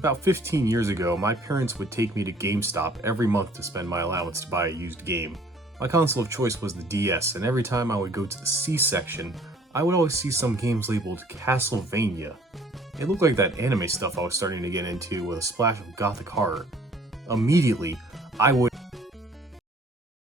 About 15 years ago, my parents would take me to GameStop every month to spend my allowance to buy a used game. My console of choice was the DS, and every time I would go to the C section, I would always see some games labeled Castlevania. It looked like that anime stuff I was starting to get into with a splash of gothic horror. Immediately,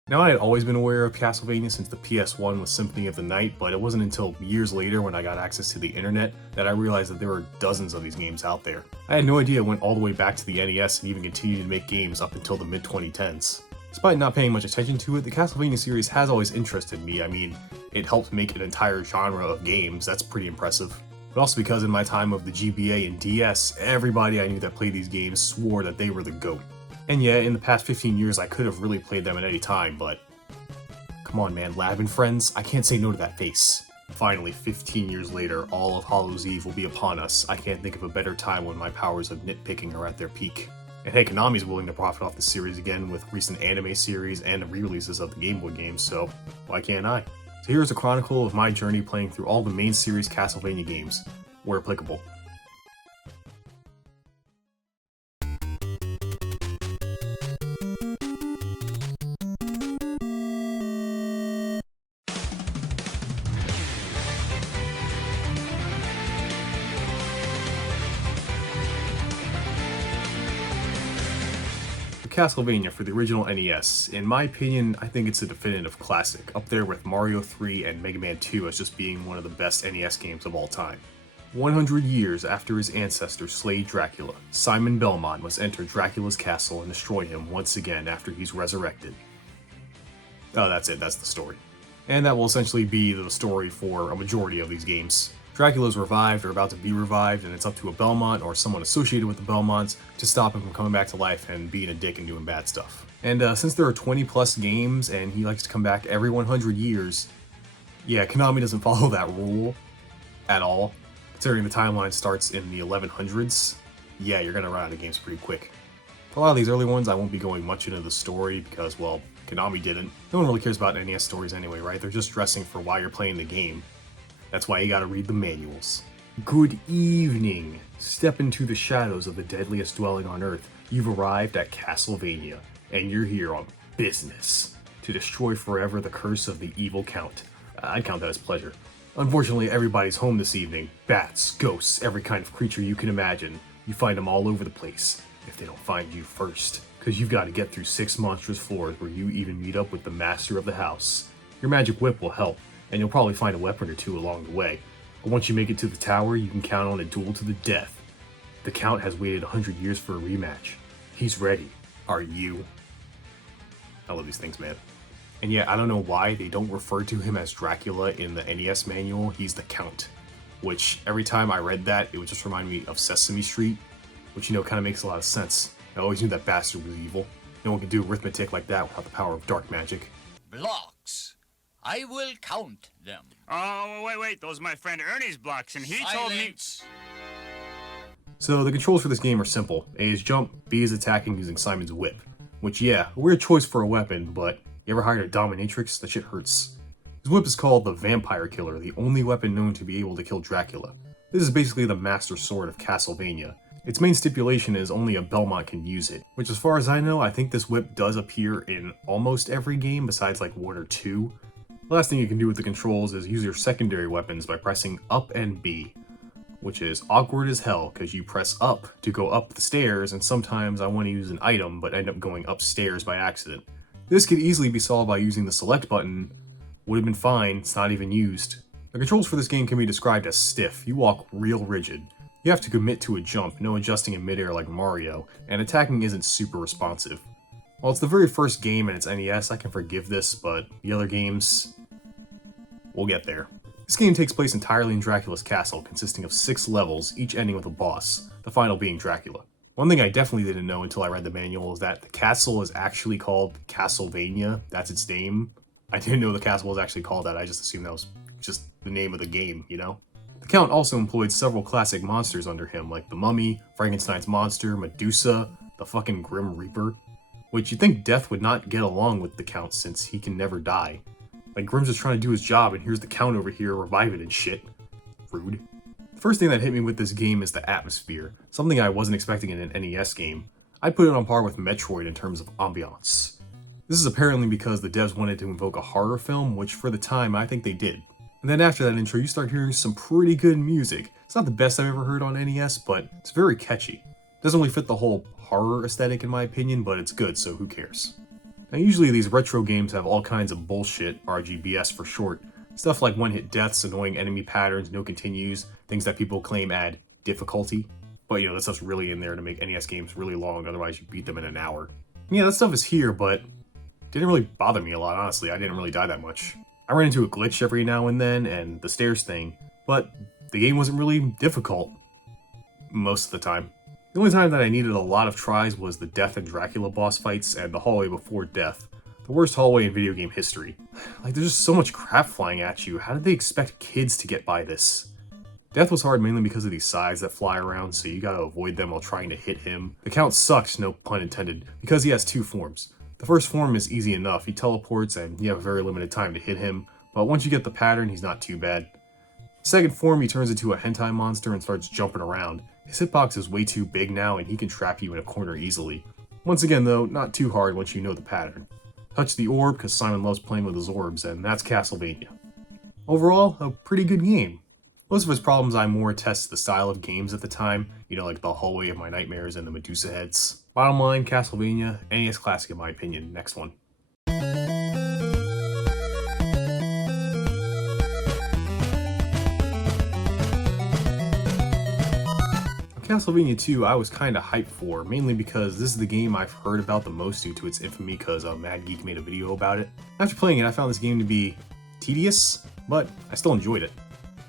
Now, I had always been aware of Castlevania since the PS1 with Symphony of the Night, but it wasn't until years later when I got access to the internet that I realized that there were dozens of these games out there. I had no idea it went all the way back to the NES and even continued to make games up until the mid-2010s. Despite not paying much attention to it, the Castlevania series has always interested me. I mean, it helped make an entire genre of games, that's pretty impressive. But also because in my time of the GBA and DS, everybody I knew that played these games swore that they were the GOAT. And yeah, in the past 15 years I could have really played them at any time, but come on man, Lab and friends, I can't say no to that face. Finally, 15 years later, all of Hallows Eve will be upon us. I can't think of a better time when my powers of nitpicking are at their peak. And hey, Konami's willing to profit off the series again with recent anime series and the re-releases of the Game Boy games, so why can't I? So here's a chronicle of my journey playing through all the main series Castlevania games, where applicable. Castlevania for the original NES. In my opinion, I think it's a definitive classic, up there with Mario 3 and Mega Man 2 as just being one of the best NES games of all time. 100 years after his ancestor slayed Dracula, Simon Belmont must enter Dracula's castle and destroy him once again after he's resurrected. Oh, that's it, that's the story. And that will essentially be the story for a majority of these games. Dracula's revived or about to be revived, and it's up to a Belmont or someone associated with the Belmonts to stop him from coming back to life and being a dick and doing bad stuff. And since there are 20 plus games and he likes to come back every 100 years, yeah, Konami doesn't follow that rule at all. Considering the timeline starts in the 1100s, yeah, you're gonna run out of games pretty quick. For a lot of these early ones, I won't be going much into the story because, well, Konami didn't. No one really cares about NES stories anyway, right? They're just dressing for why you're playing the game. That's why you gotta read the manuals. Good evening! Step into the shadows of the deadliest dwelling on Earth. You've arrived at Castlevania, and you're here on business. To destroy forever the curse of the evil Count. I'd count that as pleasure. Unfortunately, everybody's home this evening. Bats, ghosts, every kind of creature you can imagine. You find them all over the place, if they don't find you first. Cause you've gotta get through 6 monstrous floors where you even meet up with the master of the house. Your magic whip will help, and you'll probably find a weapon or two along the way. But once you make it to the tower, you can count on a duel to the death. The Count has waited 100 years for a rematch. He's ready. Are you? I love these things, man. And yeah, I don't know why they don't refer to him as Dracula in the NES manual. He's the Count. Which, every time I read that, it would just remind me of Sesame Street. Which, you know, kind of makes a lot of sense. I always knew that bastard was evil. No one can do arithmetic like that without the power of dark magic. Blocks. I will count them. Oh, wait, those are my friend Ernie's blocks, and he told me... So the controls for this game are simple. A is jump, B is attacking using Simon's whip. Which, yeah, a weird choice for a weapon, but you ever hired a dominatrix? That shit hurts. His whip is called the Vampire Killer, the only weapon known to be able to kill Dracula. This is basically the master sword of Castlevania. Its main stipulation is only a Belmont can use it, which as far as I know, I think this whip does appear in almost every game besides like 1 or 2. The last thing you can do with the controls is use your secondary weapons by pressing up and B, which is awkward as hell because you press up to go up the stairs, and sometimes I want to use an item but end up going upstairs by accident. This could easily be solved by using the select button. Would have been fine, it's not even used. The controls for this game can be described as stiff. You walk real rigid. You have to commit to a jump, no adjusting in midair like Mario, and attacking isn't super responsive. While it's the very first game in its NES, I can forgive this, but the other games... we'll get there. This game takes place entirely in Dracula's castle, consisting of 6 levels, each ending with a boss, the final being Dracula. One thing I definitely didn't know until I read the manual is that the castle is actually called Castlevania. That's its name. I didn't know the castle was actually called that, I just assumed that was just the name of the game, you know? The Count also employed several classic monsters under him, like the Mummy, Frankenstein's monster, Medusa, the fucking Grim Reaper. Which you'd think Death would not get along with the Count since he can never die. Like, Grim's just trying to do his job, and here's the Count over here reviving and shit. Rude. The first thing that hit me with this game is the atmosphere, something I wasn't expecting in an NES game. I'd put it on par with Metroid in terms of ambiance. This is apparently because the devs wanted to invoke a horror film, which for the time I think they did. And then after that intro, you start hearing some pretty good music. It's not the best I've ever heard on NES, but it's very catchy. Doesn't really fit the whole horror aesthetic in my opinion, but it's good, so who cares. Now usually these retro games have all kinds of bullshit, RGBS for short. Stuff like one-hit deaths, annoying enemy patterns, no continues, things that people claim add difficulty. But that stuff's really in there to make NES games really long, otherwise you beat them in an hour. And yeah, that stuff is here, but it didn't really bother me a lot, honestly. I didn't really die that much. I ran into a glitch every now and then, and the stairs thing, but the game wasn't really difficult most of the time. The only time that I needed a lot of tries was the Death and Dracula boss fights and the hallway before Death. The worst hallway in video game history. Like, there's just so much crap flying at you. How did they expect kids to get by this? Death was hard mainly because of these sides that fly around, so you gotta avoid them while trying to hit him. The Count sucks, no pun intended, because he has two forms. The first form is easy enough, he teleports and you have a very limited time to hit him, but once you get the pattern, he's not too bad. The second form, he turns into a hentai monster and starts jumping around. His hitbox is way too big now and he can trap you in a corner easily. Once again though, not too hard once you know the pattern. Touch the orb, because Simon loves playing with his orbs, and that's Castlevania. Overall, a pretty good game. Most of its problems I more attest to the style of games at the time, like the Hallway of My Nightmares and the Medusa Heads. Bottom line, Castlevania, NES classic in my opinion. Next one. Castlevania 2 I was kinda hyped for, mainly because this is the game I've heard about the most due to its infamy because Mad Geek made a video about it. After playing it, I found this game to be tedious, but I still enjoyed it.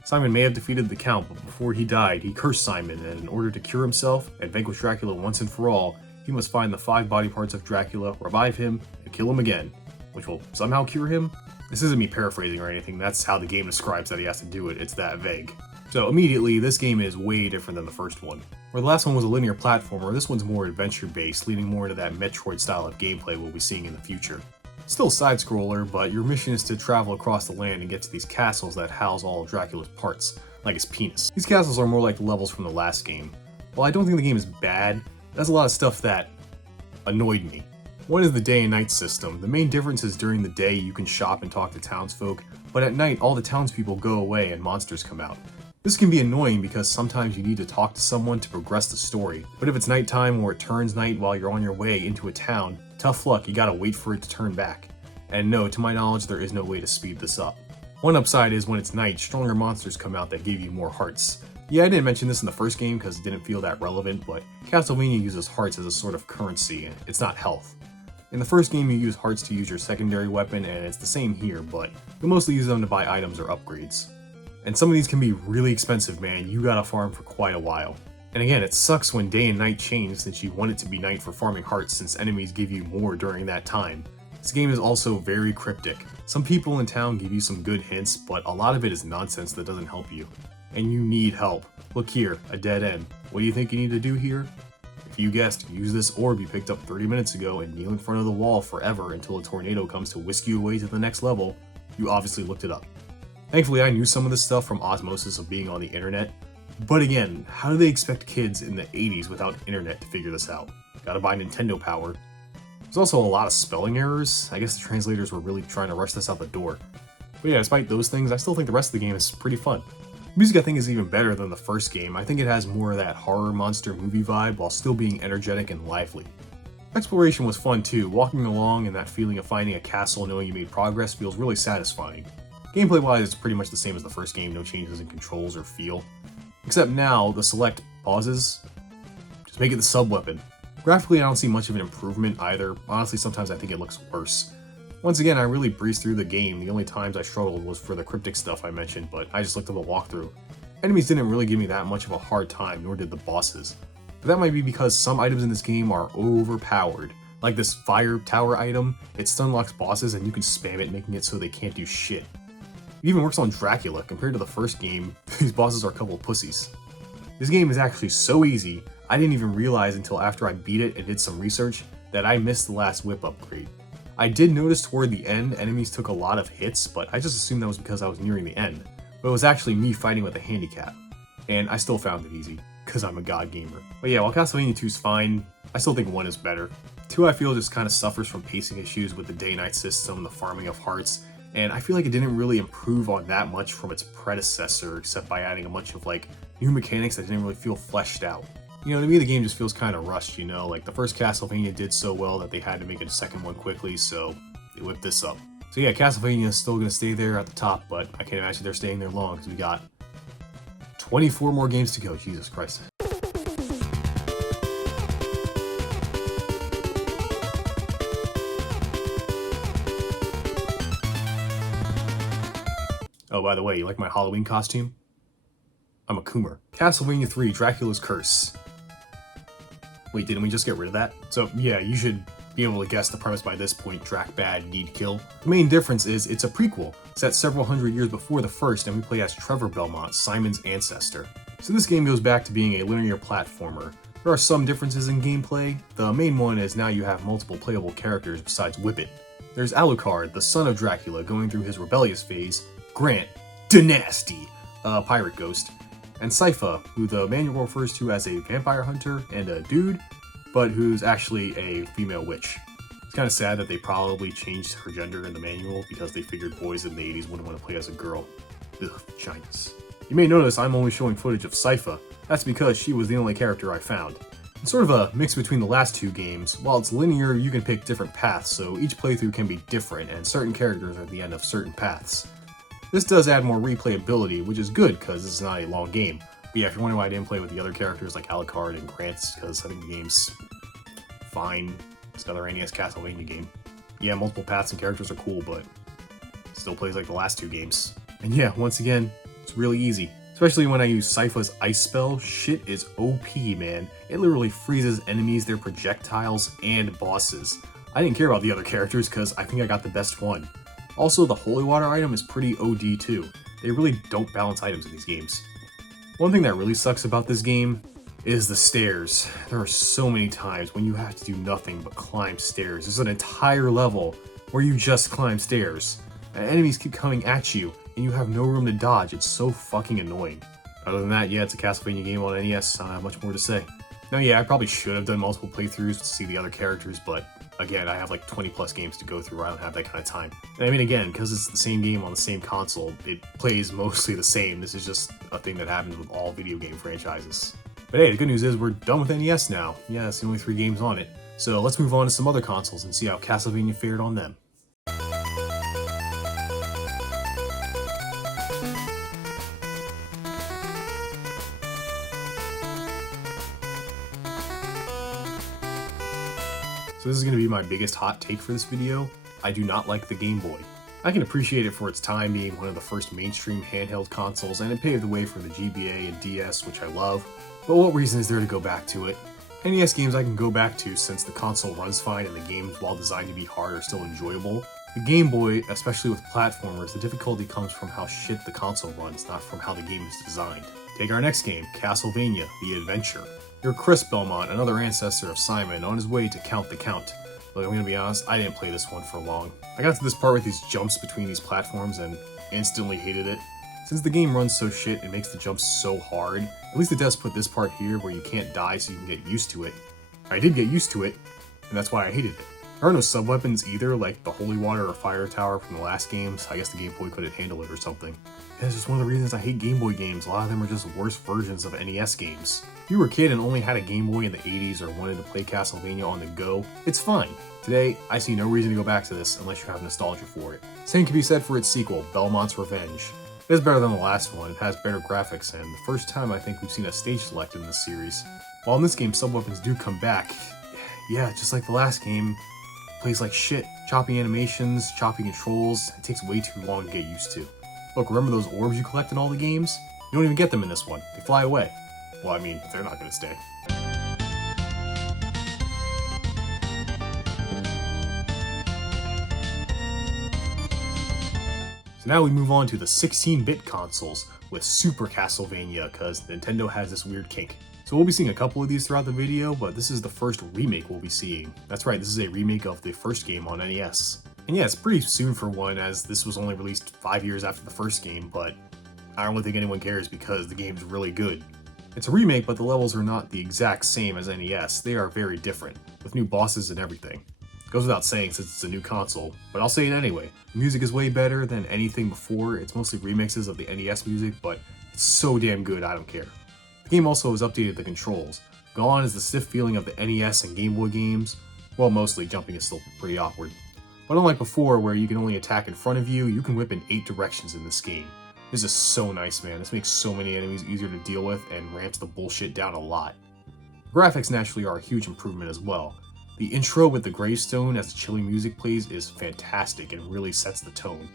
Simon may have defeated the Count, but before he died, he cursed Simon, and in order to cure himself and vanquish Dracula once and for all, he must find the 5 body parts of Dracula, revive him, and kill him again, which will somehow cure him. This isn't me paraphrasing or anything, that's how the game describes that he has to do it, it's that vague. So immediately, this game is way different than the first one. Where the last one was a linear platformer, this one's more adventure-based, leaning more into that Metroid style of gameplay we'll be seeing in the future. Still a side-scroller, but your mission is to travel across the land and get to these castles that house all of Dracula's parts, like his penis. These castles are more like the levels from the last game. While I don't think the game is bad, it has a lot of stuff that annoyed me. One is the day and night system. The main difference is during the day you can shop and talk to townsfolk, but at night all the townspeople go away and monsters come out. This can be annoying because sometimes you need to talk to someone to progress the story, but if it's nighttime or it turns night while you're on your way into a town, tough luck, you gotta wait for it to turn back. And no, to my knowledge, there is no way to speed this up. One upside is when it's night, stronger monsters come out that give you more hearts. Yeah, I didn't mention this in the first game because it didn't feel that relevant, but Castlevania uses hearts as a sort of currency, and it's not health. In the first game you use hearts to use your secondary weapon, and it's the same here, but you mostly use them to buy items or upgrades. And some of these can be really expensive, man, you gotta farm for quite a while. And again, it sucks when day and night change since you want it to be night for farming hearts since enemies give you more during that time. This game is also very cryptic. Some people in town give you some good hints, but a lot of it is nonsense that doesn't help you. And you need help. Look here, a dead end. What do you think you need to do here? If you guessed, use this orb you picked up 30 minutes ago and kneel in front of the wall forever until a tornado comes to whisk you away to the next level. You obviously looked it up. Thankfully, I knew some of this stuff from osmosis of being on the internet. But again, how do they expect kids in the 80s without internet to figure this out? Gotta buy Nintendo Power. There's also a lot of spelling errors. I guess the translators were really trying to rush this out the door. But yeah, despite those things, I still think the rest of the game is pretty fun. The music I think is even better than the first game. I think it has more of that horror monster movie vibe while still being energetic and lively. Exploration was fun too. Walking along and that feeling of finding a castle knowing you made progress feels really satisfying. Gameplay wise, it's pretty much the same as the first game, no changes in controls or feel. Except now, the select pauses, just make it the sub-weapon. Graphically, I don't see much of an improvement either. Honestly, sometimes I think it looks worse. Once again, I really breezed through the game. The only times I struggled was for the cryptic stuff I mentioned, but I just looked at the walkthrough. Enemies didn't really give me that much of a hard time, nor did the bosses. But that might be because some items in this game are overpowered. Like this fire tower item, it stun locks bosses and you can spam it, making it so they can't do shit. It even works on Dracula. Compared to the first game, these bosses are a couple of pussies. This game is actually so easy, I didn't even realize until after I beat it and did some research that I missed the last whip upgrade. I did notice toward the end enemies took a lot of hits, but I just assumed that was because I was nearing the end. But it was actually me fighting with a handicap. and I still found it easy, because I'm a god gamer. But yeah, while Castlevania 2 is fine, I still think 1 is better. 2 I feel just kind of suffers from pacing issues with the day-night system, the farming of hearts, and I feel like it didn't really improve on that much from its predecessor, except by adding a bunch of like new mechanics that didn't really feel fleshed out. You know, to me the game just feels kind of rushed, you know, like the first Castlevania did so well that they had to make a second one quickly, so they whipped this up. So yeah, Castlevania is still going to stay there at the top, but I can't imagine they're staying there long because we got 24 more games to go, Jesus Christ. Oh, by the way, you like my Halloween costume? I'm a Coomer. Castlevania III, Dracula's Curse. Wait, didn't we just get rid of that? So yeah, you should be able to guess the premise by this point. Drac bad, need kill. The main difference is it's a prequel, set several hundred years before the first, and we play as Trevor Belmont, Simon's ancestor. So this game goes back to being a linear platformer. There are some differences in gameplay. The main one is now you have multiple playable characters besides Whippet. There's Alucard, the son of Dracula, going through his rebellious phase, Grant, Dynasty, a pirate ghost, and Sypha, who the manual refers to as a vampire hunter and a dude, but who's actually a female witch. It's kind of sad that they probably changed her gender in the manual because they figured boys in the 80s wouldn't want to play as a girl. Ugh, vaginas. You may notice I'm only showing footage of Sypha. That's because she was the only character I found. It's sort of a mix between the last two games. While it's linear, you can pick different paths, so each playthrough can be different, and certain characters are at the end of certain paths. This does add more replayability, which is good because it's not a long game. But yeah, if you're wondering why I didn't play with the other characters like Alucard and Grant, because I think the game's fine. It's another NES Castlevania game. Yeah, multiple paths and characters are cool, but it still plays like the last two games. And yeah, once again, it's really easy. Especially when I use Sypha's ice spell, shit is OP, man. It literally freezes enemies, their projectiles, and bosses. I didn't care about the other characters because I think I got the best one. Also, the holy water item is pretty OD too. They really don't balance items in these games. One thing that really sucks about this game is the stairs. There are so many times when you have to do nothing but climb stairs. There's an entire level where you just climb stairs. Enemies keep coming at you, and you have no room to dodge. It's so fucking annoying. Other than that, yeah, it's a Castlevania game on NES. I don't have much more to say. Now, yeah, I probably should have done multiple playthroughs to see the other characters, but again, I have like 20 plus games to go through. I don't have that kind of time. And I mean, again, because it's the same game on the same console, it plays mostly the same. This is just a thing that happens with all video game franchises. But hey, the good news is we're done with NES now. Yeah, it's the only 3 games on it. So let's move on to some other consoles and see how Castlevania fared on them. So this is going to be my biggest hot take for this video. I do not like the Game Boy. I can appreciate it for its time being one of the first mainstream handheld consoles, and it paved the way for the GBA and DS, which I love. But what reason is there to go back to it? NES games I can go back to since the console runs fine and the games, while designed to be hard, are still enjoyable. The Game Boy, especially with platformers, the difficulty comes from how shit the console runs, not from how the game is designed. Take our next game, Castlevania: The Adventure. You're Chris Belmont, another ancestor of Simon, on his way to count the count. But I'm gonna be honest, I didn't play this one for long. I got to this part with these jumps between these platforms and instantly hated it. Since the game runs so shit, it makes the jumps so hard. At least it does put this part here where you can't die so you can get used to it. I did get used to it, and that's why I hated it. There are no sub-weapons either, like the Holy Water or Fire Tower from the last games. I guess the Game Boy couldn't handle it or something. That's just one of the reasons I hate Game Boy games. A lot of them are just worse versions of NES games. If you were a kid and only had a Game Boy in the 80s or wanted to play Castlevania on the go, it's fine. Today, I see no reason to go back to this unless you have nostalgia for it. Same can be said for its sequel, Belmont's Revenge. It is better than the last one, it has better graphics, and the first time I think we've seen a stage select in this series. While in this game sub-weapons do come back, yeah, just like the last game, it plays like shit. Choppy animations, choppy controls, it takes way too long to get used to. Look, remember those orbs you collect in all the games? You don't even get them in this one, they fly away. Well, I mean, they're not gonna stay. So now we move on to the 16-bit consoles with Super Castlevania, because Nintendo has this weird kink. So we'll be seeing a couple of these throughout the video, but this is the first remake we'll be seeing. That's right, this is a remake of the first game on NES. And yeah, it's pretty soon for one, as this was only released 5 years after the first game, but I don't really think anyone cares because the game's really good. It's a remake, but the levels are not the exact same as NES. They are very different, with new bosses and everything. It goes without saying since it's a new console, but I'll say it anyway. The music is way better than anything before. It's mostly remixes of the NES music, but it's so damn good I don't care. The game also has updated the controls. Gone is the stiff feeling of the NES and Game Boy games. Well, mostly, jumping is still pretty awkward. But unlike before, where you can only attack in front of you, you can whip in 8 directions in this game. This is so nice, man. This makes so many enemies easier to deal with and ramps the bullshit down a lot. The graphics naturally are a huge improvement as well. The intro with the gravestone as the chilling music plays is fantastic and really sets the tone.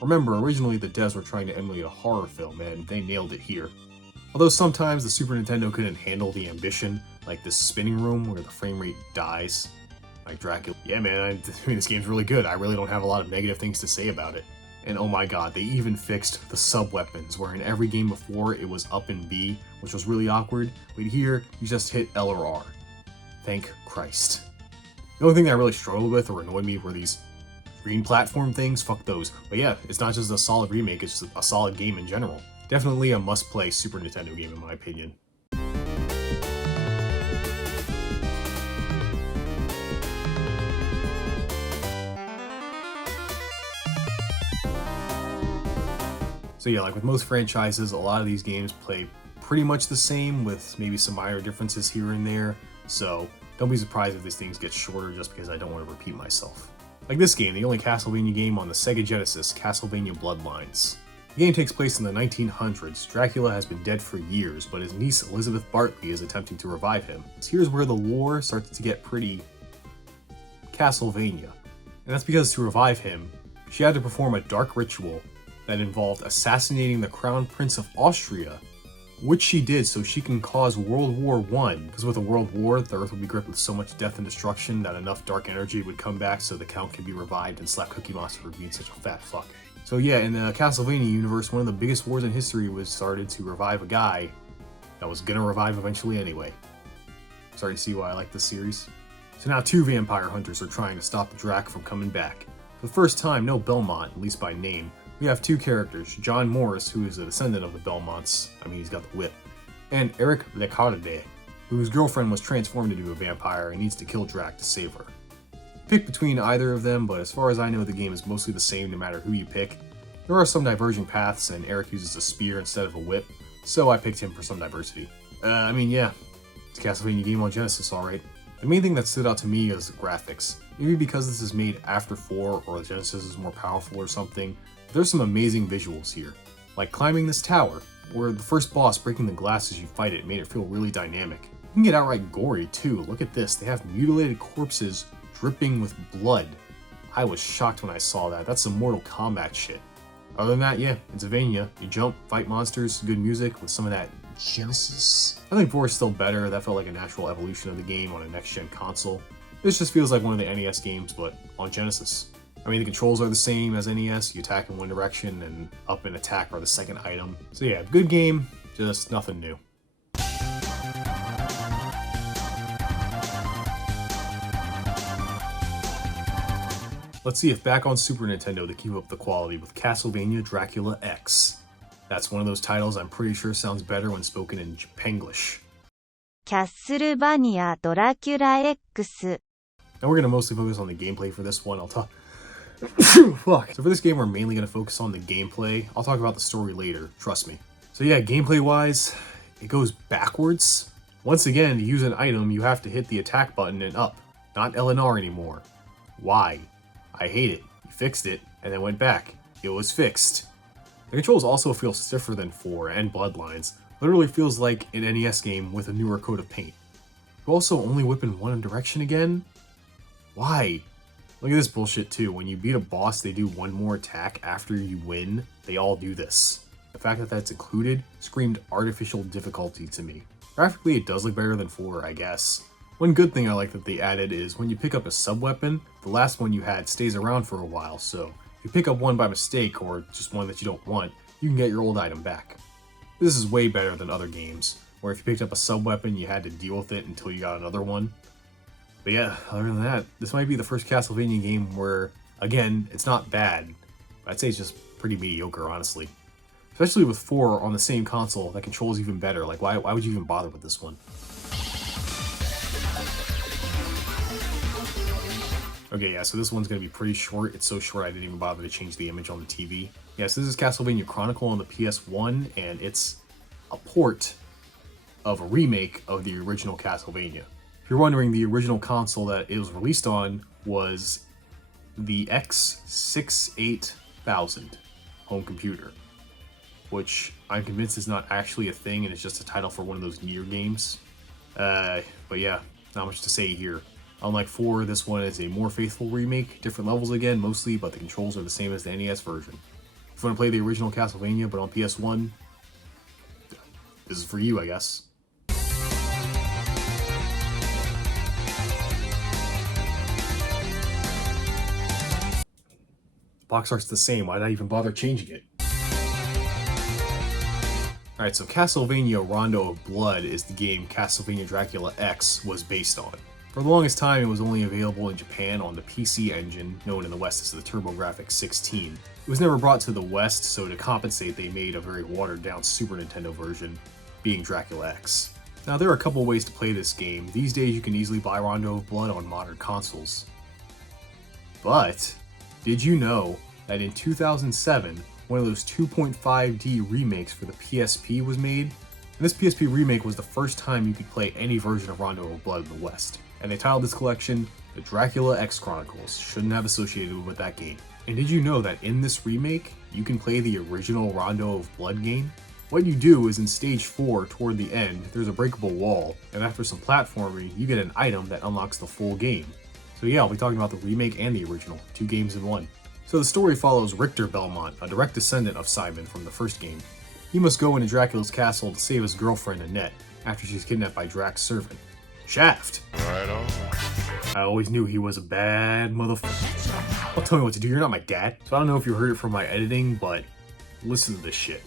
Remember, originally the devs were trying to emulate a horror film and they nailed it here. Although sometimes the Super Nintendo couldn't handle the ambition, like this spinning room where the frame rate dies. Like Dracula. Yeah man, I mean this game's really good. I really don't have a lot of negative things to say about it. And oh my god, they even fixed the sub-weapons, where in every game before it was up and B, which was really awkward, but here you just hit L or R. Thank Christ. The only thing that I really struggled with or annoyed me were these green platform things, fuck those. But yeah, it's not just a solid remake, it's just a solid game in general. Definitely a must-play Super Nintendo game in my opinion. So yeah, like with most franchises, a lot of these games play pretty much the same with maybe some minor differences here and there, so don't be surprised if this thing gets shorter just because I don't want to repeat myself. Like this game, the only Castlevania game on the Sega Genesis, Castlevania Bloodlines. The game takes place in the 1900s. Dracula has been dead for years, but his niece Elizabeth Bartley is attempting to revive him. So here's where the lore starts to get pretty Castlevania. And that's because to revive him, she had to perform a dark ritual that involved assassinating the Crown Prince of Austria, which she did so she can cause World War I, because with a world war, the Earth would be gripped with so much death and destruction that enough dark energy would come back so the Count could be revived and slap Cookie Monster for being such a fat fuck. So yeah, in the Castlevania universe, one of the biggest wars in history was started to revive a guy that was gonna revive eventually anyway. Starting to see why I like this series? So now 2 vampire hunters are trying to stop the Drac from coming back. For the first time, no Belmont, at least by name. We have 2 characters, John Morris, who is a descendant of the Belmonts, I mean he's got the whip, and Eric Lecarde, whose girlfriend was transformed into a vampire and needs to kill Drac to save her. Pick between either of them, but as far as I know the game is mostly the same no matter who you pick. There are some diverging paths and Eric uses a spear instead of a whip, so I picked him for some diversity. I mean yeah, it's a Castlevania game on Genesis alright. The main thing that stood out to me is the graphics. Maybe because this is made after 4 or Genesis is more powerful or something. There's some amazing visuals here, like climbing this tower, where the first boss breaking the glass as you fight it made it feel really dynamic. You can get outright gory too, look at this, they have mutilated corpses dripping with blood. I was shocked when I saw that, that's some Mortal Kombat shit. Other than that, yeah, it's a Vania. You jump, fight monsters, good music with some of that Genesis. I think 4 is still better, that felt like a natural evolution of the game on a next-gen console. This just feels like one of the NES games, but on Genesis. I mean, the controls are the same as NES, you attack in one direction and up and attack are the second item. So yeah, good game, just nothing new. Let's see if back on Super Nintendo they keep up the quality with Castlevania Dracula X. That's one of those titles I'm pretty sure sounds better when spoken in Japanglish. Castlevania Dracula X. Now we're going to mostly focus on the gameplay for this one. Fuck. So for this game, we're mainly going to focus on the gameplay. I'll talk about the story later, trust me. So yeah, gameplay-wise, it goes backwards. Once again, to use an item, you have to hit the attack button and up, not L and R anymore. Why? I hate it. You fixed it, and then went back. It was fixed. The controls also feel stiffer than 4 and Bloodlines. Literally feels like an NES game with a newer coat of paint. You also only whip in one direction again? Why? Look at this bullshit too. When you beat a boss, they do one more attack after you win. They all do this. The fact that that's included screamed artificial difficulty to me. Graphically, it does look better than 4, I guess. One good thing I like that they added is when you pick up a sub-weapon, the last one you had stays around for a while, so if you pick up one by mistake or just one that you don't want, you can get your old item back. This is way better than other games, where if you picked up a sub-weapon, you had to deal with it until you got another one. But yeah, other than that, this might be the first Castlevania game where, again, it's not bad, but I'd say it's just pretty mediocre, honestly. Especially with 4 on the same console that controls even better. Like, why would you even bother with this one? Okay, yeah, so this one's going to be pretty short. It's so short I didn't even bother to change the image on the TV. Yeah, so this is Castlevania Chronicle on the PS1, and it's a port of a remake of the original Castlevania. If you're wondering, the original console that it was released on was the X68000 home computer, which I'm convinced is not actually a thing and it's just a title for one of those Nier games. But yeah, not much to say here. Unlike 4, this one is a more faithful remake, different levels again, mostly, but the controls are the same as the NES version. If you want to play the original Castlevania, but on PS1, this is for you, I guess. Box art's the same, why did I even bother changing it? Alright, so Castlevania Rondo of Blood is the game Castlevania Dracula X was based on. For the longest time, it was only available in Japan on the PC engine, known in the West as the TurboGrafx 16. It was never brought to the West, so to compensate, they made a very watered-down Super Nintendo version, being Dracula X. Now, there are a couple ways to play this game. These days, you can easily buy Rondo of Blood on modern consoles. But, did you know that in 2007, one of those 2.5D remakes for the PSP was made? And this PSP remake was the first time you could play any version of Rondo of Blood in the West. And they titled this collection the Dracula X Chronicles. Shouldn't have associated with that game. And did you know that in this remake, you can play the original Rondo of Blood game? What you do is in stage 4, toward the end, there's a breakable wall, and after some platforming, you get an item that unlocks the full game. So yeah, I'll be talking about the remake and the original, 2 games in one. So the story follows Richter Belmont, a direct descendant of Simon from the first game. He must go into Dracula's castle to save his girlfriend Annette, after she's kidnapped by Drac's servant, Shaft. Right on. I always knew he was a bad motherfucker. Don't tell me what to do, you're not my dad. So I don't know if you heard it from my editing, but listen to this shit.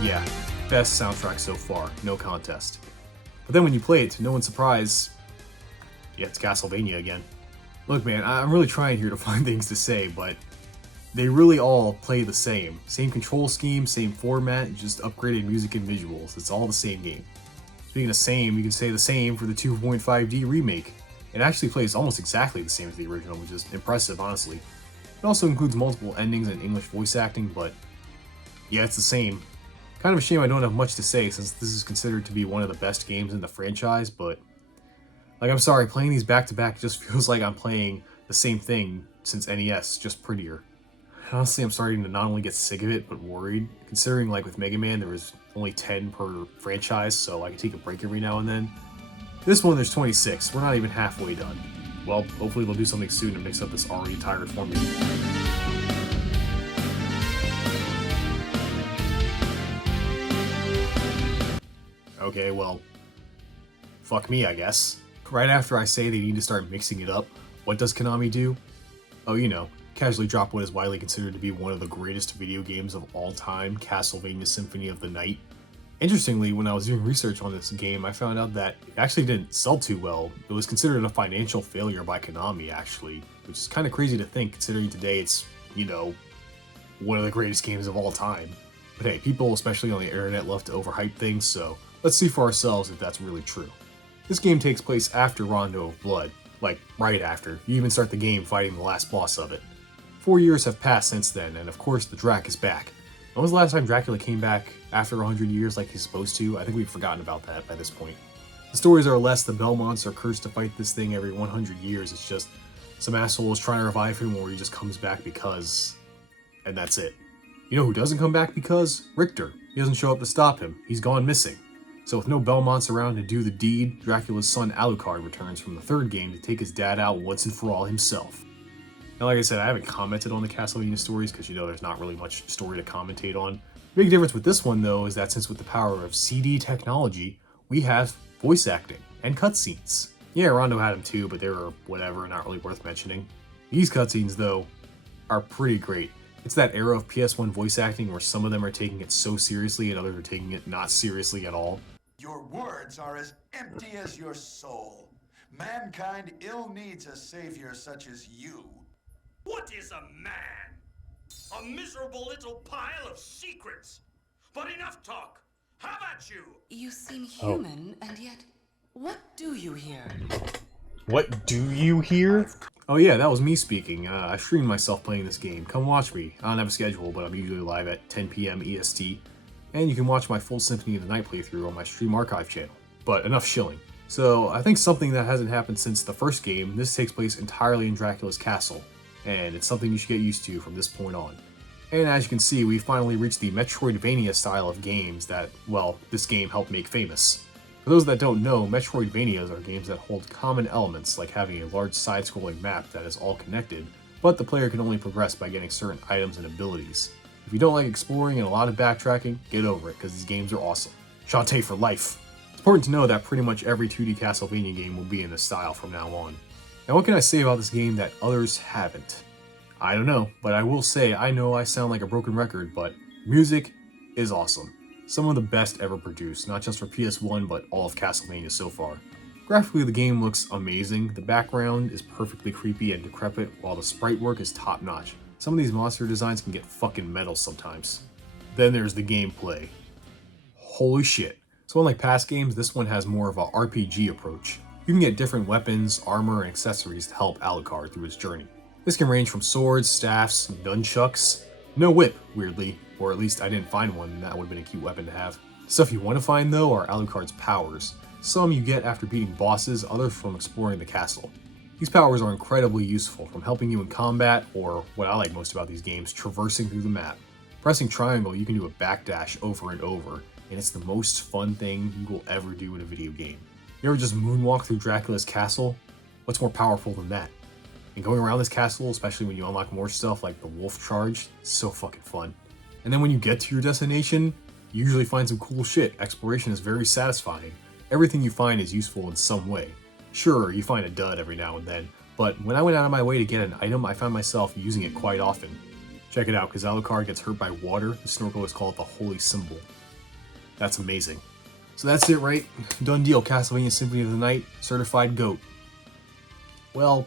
Yeah, best soundtrack so far, no contest. But then when you play it, to no one's surprise, yeah, it's Castlevania again. Look man, I'm really trying here to find things to say, but they really all play the same. Same control scheme, same format, just upgraded music and visuals. It's all the same game. Speaking of same, you can say the same for the 2.5D remake. It actually plays almost exactly the same as the original, which is impressive, honestly. It also includes multiple endings and English voice acting, but yeah, it's the same. Kind of a shame I don't have much to say since this is considered to be one of the best games in the franchise, but like, I'm sorry, playing these back to back just feels like I'm playing the same thing since NES, just prettier. Honestly, I'm starting to not only get sick of it, but worried, considering like with Mega Man there was only 10 per franchise, so I could take a break every now and then. This one there's 26, we're not even halfway done. Well, hopefully they'll do something soon to mix up this already tired formula. Okay, well, fuck me, I guess. Right after I say they need to start mixing it up, what does Konami do? Oh, you know, casually drop what is widely considered to be one of the greatest video games of all time, Castlevania Symphony of the Night. Interestingly, when I was doing research on this game, I found out that it actually didn't sell too well. It was considered a financial failure by Konami, actually, which is kind of crazy to think, considering today it's, you know, one of the greatest games of all time. But hey, people, especially on the internet, love to overhype things, so let's see for ourselves if that's really true. This game takes place after Rondo of Blood, like right after. You even start the game fighting the last boss of it. 4 years have passed since then, and of course the Drac is back. When was the last time Dracula came back after 100 years like he's supposed to? I think we've forgotten about that by this point. The stories are less the Belmonts are cursed to fight this thing every 100 years, it's just some asshole is trying to revive him or he just comes back because, and that's it. You know who doesn't come back because? Richter. He doesn't show up to stop him, he's gone missing. So with no Belmonts around to do the deed, Dracula's son Alucard returns from the third game to take his dad out once and for all himself. Now like I said, I haven't commented on the Castlevania stories because you know there's not really much story to commentate on. The big difference with this one though is that since with the power of CD technology, we have voice acting and cutscenes. Yeah, Rondo had them too, but they were whatever, not really worth mentioning. These cutscenes, though, are pretty great. It's that era of PS1 voice acting where some of them are taking it so seriously and others are taking it not seriously at all. Your words are as empty as your soul. Mankind ill needs a savior such as you. What is a man? A miserable little pile of secrets. But enough talk. How about you? You seem human, and yet, what do you here? What do you hear? Oh yeah, that was me speaking. I streamed myself playing this game. Come watch me. I don't have a schedule, but I'm usually live at 10 p.m. EST. And you can watch my full Symphony of the Night playthrough on my Stream Archive channel. But enough shilling. So I think something that hasn't happened since the first game, this takes place entirely in Dracula's castle. And it's something you should get used to from this point on. And as you can see, we finally reached the Metroidvania style of games that, well, this game helped make famous. For those that don't know, Metroidvanias are games that hold common elements, like having a large side-scrolling map that is all connected, but the player can only progress by getting certain items and abilities. If you don't like exploring and a lot of backtracking, get over it, because these games are awesome. Shantae for life! It's important to know that pretty much every 2D Castlevania game will be in this style from now on. Now what can I say about this game that others haven't? I don't know, but I will say I know I sound like a broken record, but music is awesome. Some of the best ever produced, not just for PS1, but all of Castlevania so far. Graphically, the game looks amazing, the background is perfectly creepy and decrepit, while the sprite work is top notch. Some of these monster designs can get fucking metal sometimes. Then there's the gameplay. Holy shit. So unlike past games, this one has more of a RPG approach. You can get different weapons, armor, and accessories to help Alucard through his journey. This can range from swords, staffs, nunchucks. No whip, weirdly, or at least I didn't find one, and that would have been a cute weapon to have. Stuff you want to find though are Alucard's powers. Some you get after beating bosses, others from exploring the castle. These powers are incredibly useful, from helping you in combat, or what I like most about these games, traversing through the map. Pressing triangle, you can do a backdash over and over, and it's the most fun thing you will ever do in a video game. You ever just moonwalk through Dracula's castle? What's more powerful than that? And going around this castle, especially when you unlock more stuff like the wolf charge, is so fucking fun. And then when you get to your destination, you usually find some cool shit. Exploration is very satisfying. Everything you find is useful in some way. Sure, you find a dud every now and then, but when I went out of my way to get an item, I found myself using it quite often. Check it out, because Alucard gets hurt by water, the snorkel is called the Holy Symbol. That's amazing. So that's it, right? Done deal, Castlevania Symphony of the Night, certified GOAT. Well,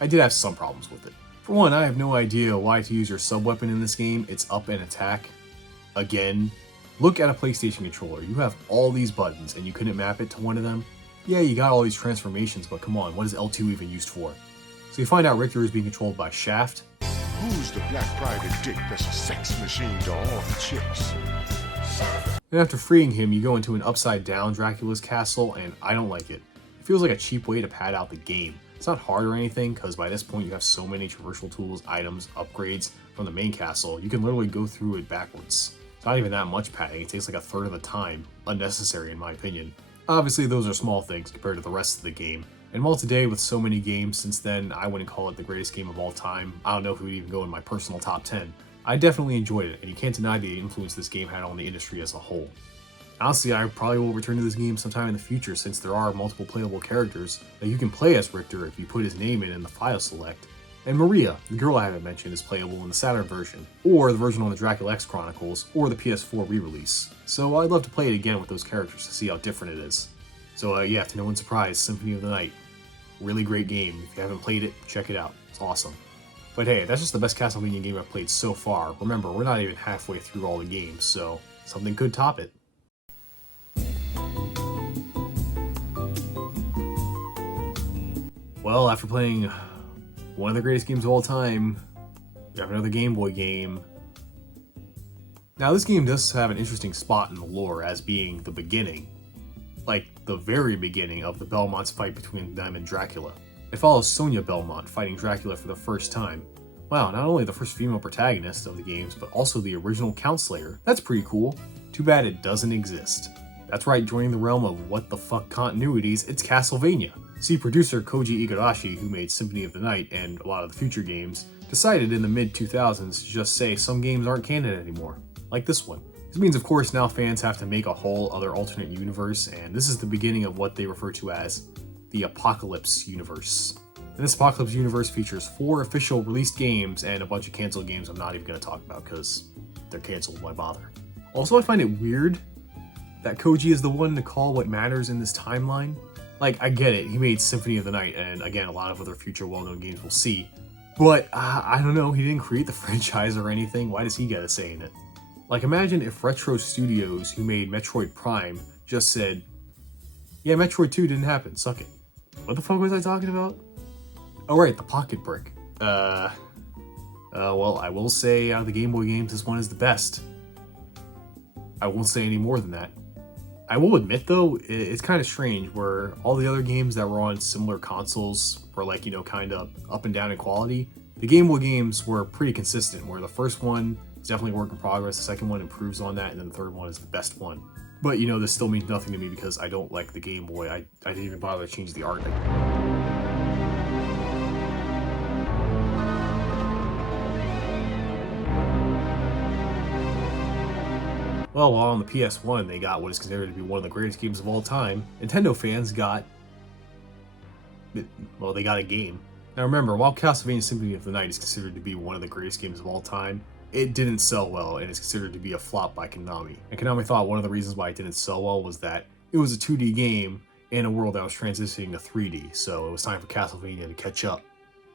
I did have some problems with it. For one, I have no idea why to use your sub-weapon in this game. It's up and attack. Again, look at a PlayStation controller. You have all these buttons and you couldn't map it to one of them. Yeah, you got all these transformations, but come on, what is L2 even used for? So you find out Richter is being controlled by Shaft. Who's the black private dick that's a sex machine to all the chicks? And after freeing him, you go into an upside-down Dracula's castle, and I don't like it. It feels like a cheap way to pad out the game. It's not hard or anything, because by this point you have so many traversal tools, items, upgrades from the main castle, you can literally go through it backwards. It's not even that much padding, it takes like a third of the time. Unnecessary in my opinion. Obviously those are small things compared to the rest of the game. And while today with so many games since then, I wouldn't call it the greatest game of all time. I don't know if it would even go in my personal top 10. I definitely enjoyed it, and you can't deny the influence this game had on the industry as a whole. Honestly, I probably will return to this game sometime in the future since there are multiple playable characters that you can play as Richter if you put his name in the file select. And Maria, the girl I haven't mentioned, is playable in the Saturn version, or the version on the Dracula X Chronicles, or the PS4 re-release. So I'd love to play it again with those characters to see how different it is. So yeah, to no one's surprise, Symphony of the Night. Really great game. If you haven't played it, check it out. It's awesome. But hey, that's just the best Castlevania game I've played so far. Remember, we're not even halfway through all the games, so something could top it. Well, after playing one of the greatest games of all time, we have another Game Boy game. Now, this game does have an interesting spot in the lore as being the beginning. Like, the very beginning of the Belmont's fight between them and Dracula. It follows Sonia Belmont fighting Dracula for the first time. Wow, not only the first female protagonist of the games, but also the original Count Slayer. That's pretty cool. Too bad it doesn't exist. That's right, joining the realm of what the fuck continuities, it's Castlevania. See, producer Koji Igarashi, who made Symphony of the Night and a lot of the future games, decided in the mid-2000s to just say some games aren't canon anymore. Like this one. This means, of course, now fans have to make a whole other alternate universe, and this is the beginning of what they refer to as the Apocalypse universe. And this Apocalypse universe features 4 official released games and a bunch of canceled games I'm not even going to talk about because they're canceled, why bother? Also, I find it weird that Koji is the one to call what matters in this timeline. Like, I get it, he made Symphony of the Night, and again, a lot of other future well-known games we'll see. But, I don't know, he didn't create the franchise or anything, why does he get a say in it? Like, imagine if Retro Studios, who made Metroid Prime, just said, yeah, Metroid 2 didn't happen, suck it. What the fuck was I talking about? Oh right, the Pocket Brick. Well, I will say out of the Game Boy games, this one is the best. I won't say any more than that. I will admit though, it's kind of strange where all the other games that were on similar consoles were like, you know, kind of up and down in quality. The Game Boy games were pretty consistent, where the first one is definitely a work in progress, the second one improves on that, and then the third one is the best one. But you know, this still means nothing to me because I don't like the Game Boy. I didn't even bother to change the art. Well, while on the PS1 they got what is considered to be one of the greatest games of all time, Nintendo fans got... well, they got a game. Now remember, while Castlevania Symphony of the Night is considered to be one of the greatest games of all time, it didn't sell well and is considered to be a flop by Konami. And Konami thought one of the reasons why it didn't sell well was that it was a 2D game in a world that was transitioning to 3D, so it was time for Castlevania to catch up.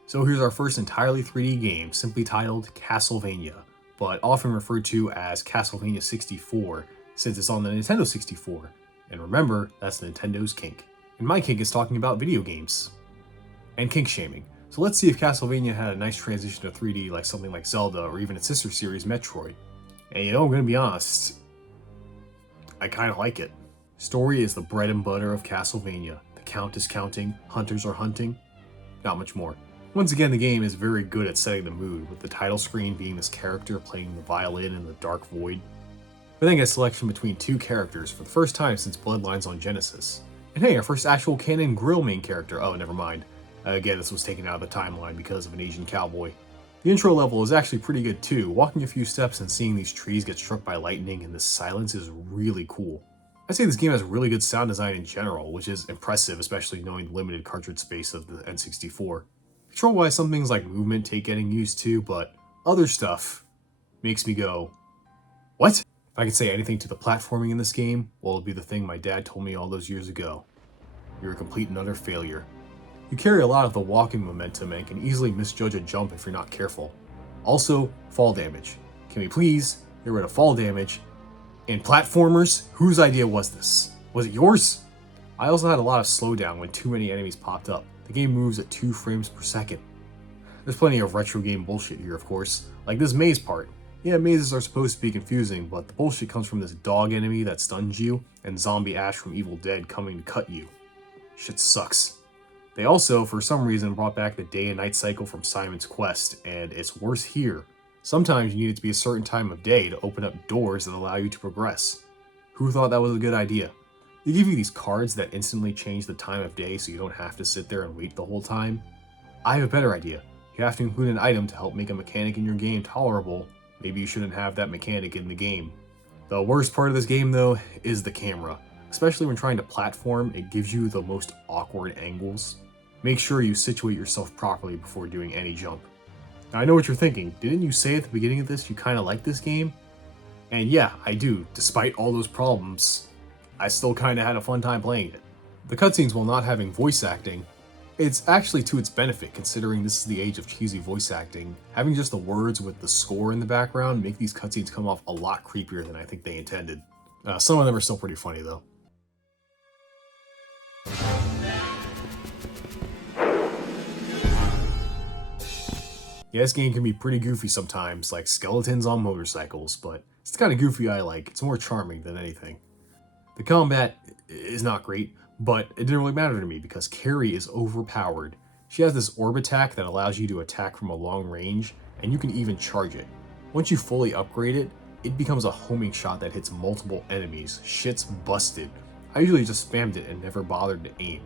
So here's our first entirely 3D game, simply titled Castlevania, but often referred to as Castlevania 64, since it's on the Nintendo 64. And remember, that's Nintendo's kink. And my kink is talking about video games. And kink shaming. So let's see if Castlevania had a nice transition to 3D like something like Zelda or even its sister series Metroid. And you know, I'm gonna be honest, I kinda like it. Story is the bread and butter of Castlevania. The count is counting, hunters are hunting, not much more. Once again, the game is very good at setting the mood, with the title screen being this character playing the violin in the dark void. But then get a selection between 2 characters for the first time since Bloodlines on Genesis. And hey, our first actual canon grill main character. Oh, never mind. Again, this was taken out of the timeline because of an Asian cowboy. The intro level is actually pretty good too. Walking a few steps and seeing these trees get struck by lightning in the silence is really cool. I'd say this game has really good sound design in general, which is impressive, especially knowing the limited cartridge space of the N64. Control-wise, some things like movement take getting used to, but other stuff makes me go, what? If I could say anything to the platforming in this game, well, it'd be the thing my dad told me all those years ago. You're a complete and utter failure. You carry a lot of the walking momentum and can easily misjudge a jump if you're not careful. Also, fall damage. Can we please get rid of fall damage? In platformers, whose idea was this? Was it yours? I also had a lot of slowdown when too many enemies popped up. The game moves at 2 frames per second. There's plenty of retro game bullshit here, of course, like this maze part. Yeah, mazes are supposed to be confusing, but the bullshit comes from this dog enemy that stuns you, and Zombie Ash from Evil Dead coming to cut you. Shit sucks. They also, for some reason, brought back the day and night cycle from Simon's Quest, and it's worse here. Sometimes you need it to be a certain time of day to open up doors that allow you to progress. Who thought that was a good idea? They give you these cards that instantly change the time of day so you don't have to sit there and wait the whole time. I have a better idea. You have to include an item to help make a mechanic in your game tolerable. Maybe you shouldn't have that mechanic in the game. The worst part of this game, though, is the camera. Especially when trying to platform, it gives you the most awkward angles. Make sure you situate yourself properly before doing any jump. Now, I know what you're thinking. Didn't you say at the beginning of this you kind of like this game? And yeah, I do. Despite all those problems, I still kind of had a fun time playing it. The cutscenes, while not having voice acting, it's actually to its benefit considering this is the age of cheesy voice acting. Having just the words with the score in the background make these cutscenes come off a lot creepier than I think they intended. Some of them are still pretty funny though. Yeah, this game can be pretty goofy sometimes, like skeletons on motorcycles, but it's the kind of goofy I like. It's more charming than anything. The combat is not great, but it didn't really matter to me because Carrie is overpowered. She has this orb attack that allows you to attack from a long range, and you can even charge it. Once you fully upgrade it, it becomes a homing shot that hits multiple enemies. Shit's busted. I usually just spammed it and never bothered to aim.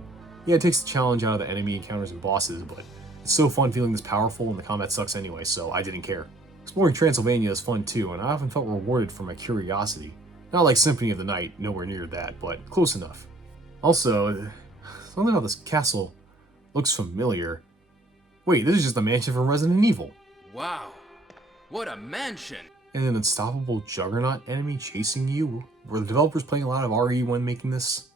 Yeah, it takes the challenge out of the enemy encounters and bosses, but it's so fun feeling this powerful and the combat sucks anyway, so I didn't care. Exploring Transylvania is fun too, and I often felt rewarded for my curiosity. Not like Symphony of the Night, nowhere near that, but close enough. Also, something about this castle looks familiar. Wait, this is just a mansion from Resident Evil. Wow, what a mansion! And an unstoppable juggernaut enemy chasing you? Were the developers playing a lot of RE when making this?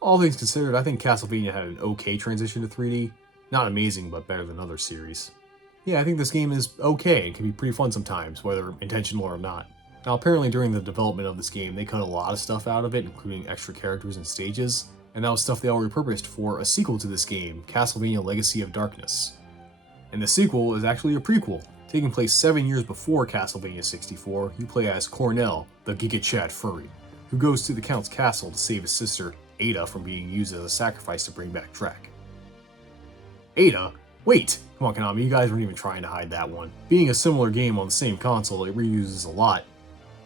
All things considered, I think Castlevania had an okay transition to 3D. Not amazing, but better than other series. Yeah, I think this game is okay and can be pretty fun sometimes, whether intentional or not. Now, apparently during the development of this game, they cut a lot of stuff out of it, including extra characters and stages, and that was stuff they all repurposed for a sequel to this game, Castlevania Legacy of Darkness. And the sequel is actually a prequel. Taking place 7 years before Castlevania 64, you play as Cornell, the Giga Chad furry, who goes to the Count's castle to save his sister, Ada, from being used as a sacrifice to bring back Drac. Ada? Wait! Come on, Konami, you guys weren't even trying to hide that one. Being a similar game on the same console, it reuses a lot,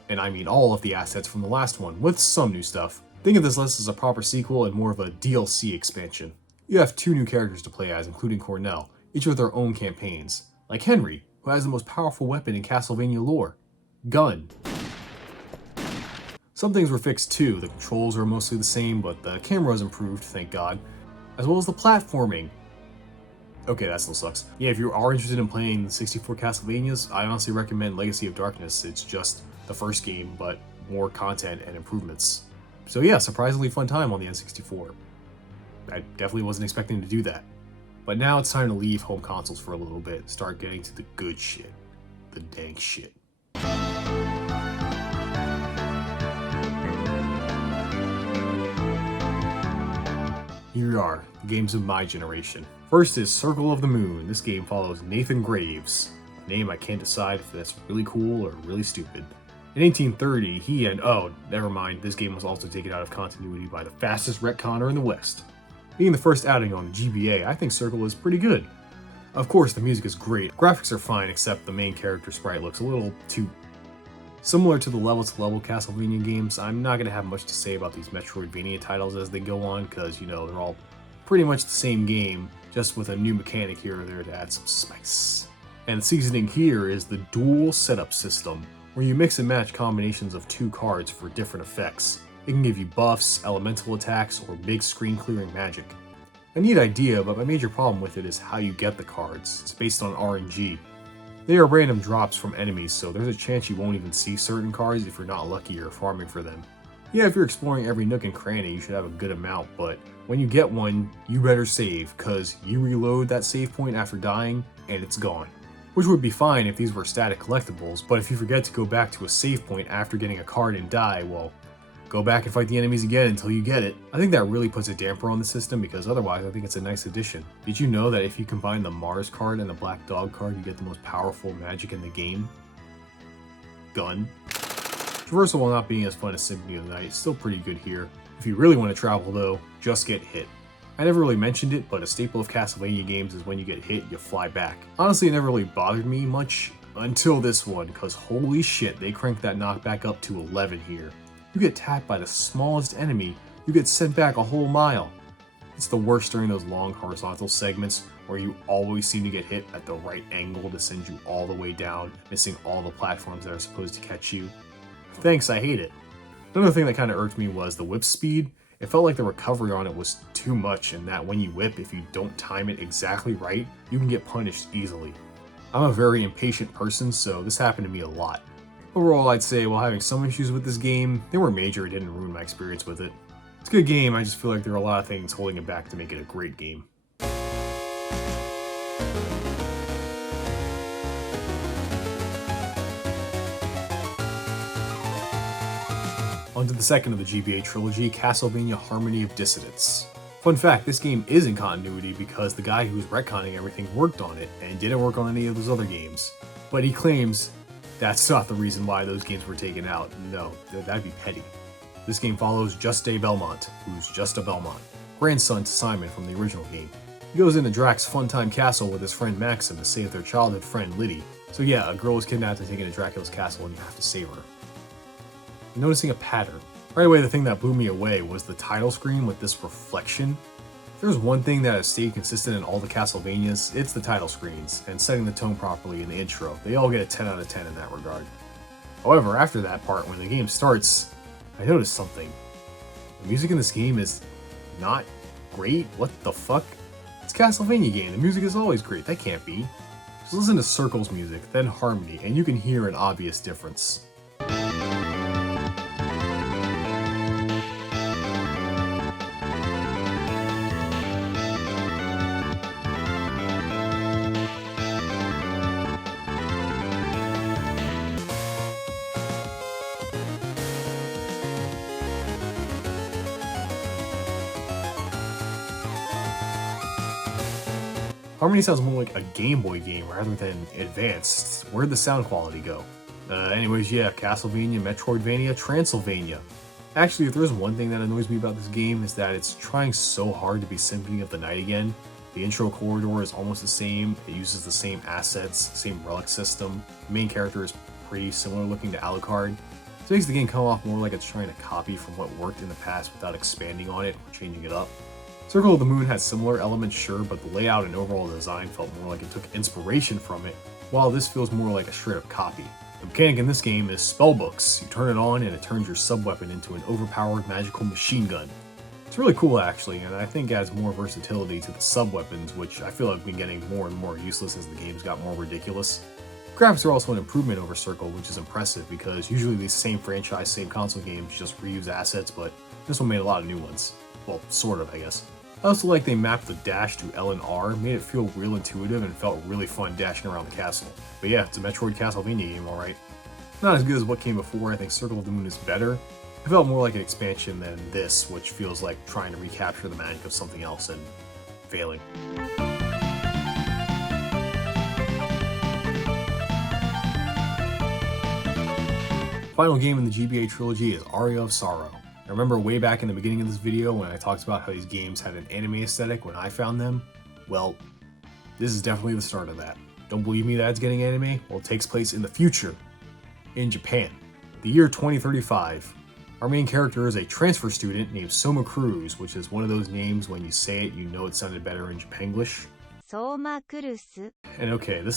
and I mean all of the assets from the last one, with some new stuff. Think of this list as a proper sequel and more of a DLC expansion. You have 2 new characters to play as, including Cornell, each with their own campaigns, like Henry, who has the most powerful weapon in Castlevania lore, Gun. Some things were fixed too, the controls are mostly the same, but the camera is improved, thank God, as well as the platforming. Okay, that still sucks. Yeah, if you are interested in playing the 64 Castlevanias, I honestly recommend Legacy of Darkness. It's just the first game, but more content and improvements. So yeah, surprisingly fun time on the N64. I definitely wasn't expecting to do that. But now it's time to leave home consoles for a little bit, start getting to the good shit. The dank shit. Here we are, the games of my generation. First is Circle of the Moon. This game follows Nathan Graves, a name I can't decide if that's really cool or really stupid. In 1830, he and, oh, never mind, this game was also taken out of continuity by the fastest retconner in the West. Being the first outing on the GBA, I think Circle is pretty good. Of course, the music is great. Graphics are fine, except the main character sprite looks a little too... Similar to the level-to-level Castlevania games, I'm not going to have much to say about these Metroidvania titles as they go on, because, you know, they're all pretty much the same game, just with a new mechanic here or there to add some spice. And the seasoning here is the dual setup system, where you mix and match combinations of 2 cards for different effects. It can give you buffs, elemental attacks, or big screen clearing magic. A neat idea, but my major problem with it is how you get the cards. It's based on RNG. They are random drops from enemies, so there's a chance you won't even see certain cards if you're not lucky or farming for them. Yeah, if you're exploring every nook and cranny, you should have a good amount, but when you get one, you better save, cause you reload that save point after dying, and it's gone. Which would be fine if these were static collectibles, but if you forget to go back to a save point after getting a card and die, well, go back and fight the enemies again until you get it. I think that really puts a damper on the system because otherwise I think it's a nice addition. Did you know that if you combine the Mars card and the Black Dog card, you get the most powerful magic in the game? Gun. Traversal, while not being as fun as Symphony of the Night, is still pretty good here. If you really want to travel though, just get hit. I never really mentioned it, but a staple of Castlevania games is when you get hit, you fly back. Honestly, it never really bothered me much until this one, because holy shit, they cranked that knockback up to 11 here. You get tapped by the smallest enemy, you get sent back a whole mile. It's the worst during those long horizontal segments where you always seem to get hit at the right angle to send you all the way down, missing all the platforms that are supposed to catch you. Thanks, I hate it. Another thing that kind of irked me was the whip speed. It felt like the recovery on it was too much, and that when you whip, if you don't time it exactly right, you can get punished easily. I'm a very impatient person, so this happened to me a lot. Overall, I'd say while having some issues with this game, they were major and didn't ruin my experience with it. It's a good game, I just feel like there are a lot of things holding it back to make it a great game. On to the second of the GBA trilogy, Castlevania Harmony of Dissonance. Fun fact, this game is in continuity because the guy who's retconning everything worked on it and didn't work on any of those other games. But he claims that's not the reason why those games were taken out. No, that'd be petty. This game follows Juste Belmont, who's just a Belmont, grandson to Simon from the original game. He goes into Drac's Funtime Castle with his friend Maxim to save their childhood friend Liddy. So yeah, a girl is kidnapped and taken to Dracula's castle and you have to save her. Noticing a pattern. Right away, the thing that blew me away was the title screen with this reflection. there's one thing that has stayed consistent in all the Castlevanias, it's the title screens, and setting the tone properly in the intro. They all get a 10 out of 10 in that regard. However, after that part, when the game starts, I noticed something. The music in this game is not great? What the fuck? It's a Castlevania game, the music is always great, that can't be. Just listen to Circle's music, then Harmony, and you can hear an obvious difference. Harmony sounds more like a Game Boy game rather than advanced. Where'd the sound quality go? Anyways, yeah, Castlevania, Metroidvania, Transylvania. Actually, if there's one thing that annoys me about this game is that it's trying so hard to be Symphony of the Night again. The intro corridor is almost the same, it uses the same assets, same relic system. The main character is pretty similar looking to Alucard. So it makes the game come off more like it's trying to copy from what worked in the past without expanding on it or changing it up. Circle of the Moon had similar elements, sure, but the layout and overall design felt more like it took inspiration from it, while this feels more like a straight-up copy. The mechanic in this game is spellbooks. You turn it on and it turns your sub-weapon into an overpowered magical machine gun. It's really cool actually, and I think adds more versatility to the sub-weapons, which I feel have been getting more and more useless as the games got more ridiculous. Graphics are also an improvement over Circle, which is impressive because usually these same franchise, same console games just reuse assets, but this one made a lot of new ones. Well, sort of, I guess. I also like they mapped the dash to L and R, made it feel real intuitive and felt really fun dashing around the castle. But yeah, it's a Metroid Castlevania game, alright. Not as good as what came before, I think Circle of the Moon is better. It felt more like an expansion than this, which feels like trying to recapture the magic of something else and failing. Final game in the GBA trilogy is Aria of Sorrow. I remember way back in the beginning of this video when I talked about how these games had an anime aesthetic when I found them. Well, this is definitely the start of that. Don't believe me that it's getting anime? Well, it takes place in the future, in Japan. The year 2035. Our main character is a transfer student named Soma Cruz, which is one of those names when you say it, you know it sounded better in Japanglish. Soma Cruz. And okay, the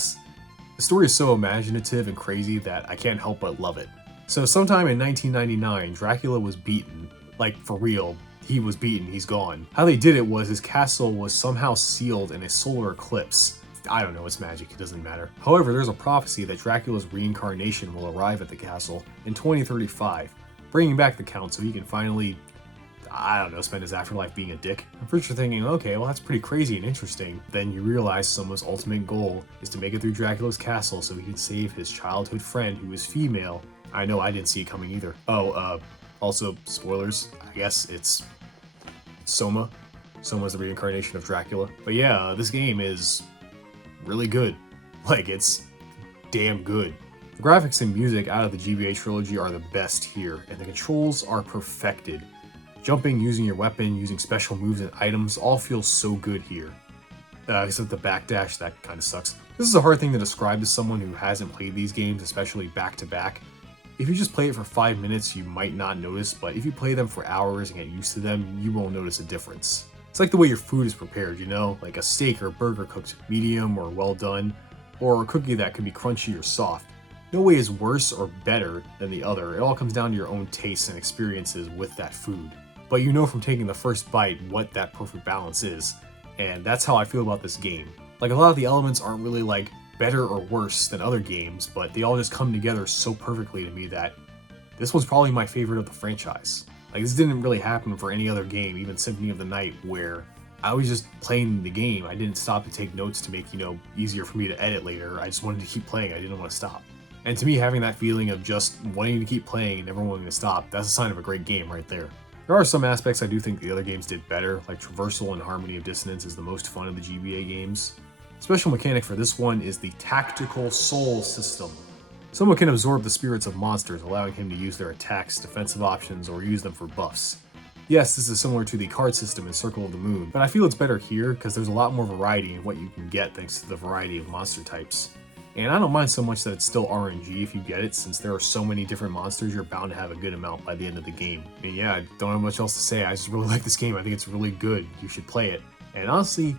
story is so imaginative and crazy that I can't help but love it. So sometime in 1999, Dracula was beaten. Like, for real, he was beaten, he's gone. How they did it was his castle was somehow sealed in a solar eclipse. I don't know, it's magic, it doesn't matter. However, there's a prophecy that Dracula's reincarnation will arrive at the castle in 2035, bringing back the Count so he can finally, I don't know, spend his afterlife being a dick. I'm first you're thinking, okay, well that's pretty crazy and interesting. Then you realize Soma's ultimate goal is to make it through Dracula's castle so he can save his childhood friend who is female. I know I didn't see it coming either. Oh, also, spoilers, I guess it's Soma. Soma's the reincarnation of Dracula. But yeah, this game is really good. Like, it's damn good. The graphics and music out of the GBA trilogy are the best here, and the controls are perfected. Jumping, using your weapon, using special moves and items all feels so good here. Except the backdash, that kind of sucks. This is a hard thing to describe to someone who hasn't played these games, especially back-to-back. If you just play it for 5 minutes, you might not notice, but if you play them for hours and get used to them, you won't notice a difference. It's like the way your food is prepared, you know? Like a steak or burger cooked medium or well done, or a cookie that can be crunchy or soft. No way is worse or better than the other. It all comes down to your own tastes and experiences with that food. But you know from taking the first bite what that perfect balance is, and that's how I feel about this game. Like, a lot of the elements aren't really like better or worse than other games, but they all just come together so perfectly to me that this one's probably my favorite of the franchise. Like, this didn't really happen for any other game, even Symphony of the Night, where I was just playing the game. I didn't stop to take notes to make, easier for me to edit later. I just wanted to keep playing. I didn't want to stop. And to me, having that feeling of just wanting to keep playing and never wanting to stop, that's a sign of a great game right there. There are some aspects I do think the other games did better, like Traversal and Harmony of Dissonance is the most fun of the GBA games. Special mechanic for this one is the Tactical Soul system. Someone can absorb the spirits of monsters, allowing him to use their attacks, defensive options, or use them for buffs. Yes, this is similar to the card system in Circle of the Moon, but I feel it's better here because there's a lot more variety in what you can get thanks to the variety of monster types. And I don't mind so much that it's still RNG if you get it, since there are so many different monsters, you're bound to have a good amount by the end of the game. And yeah, I don't have much else to say, I just really like this game, I think it's really good, you should play it. And honestly,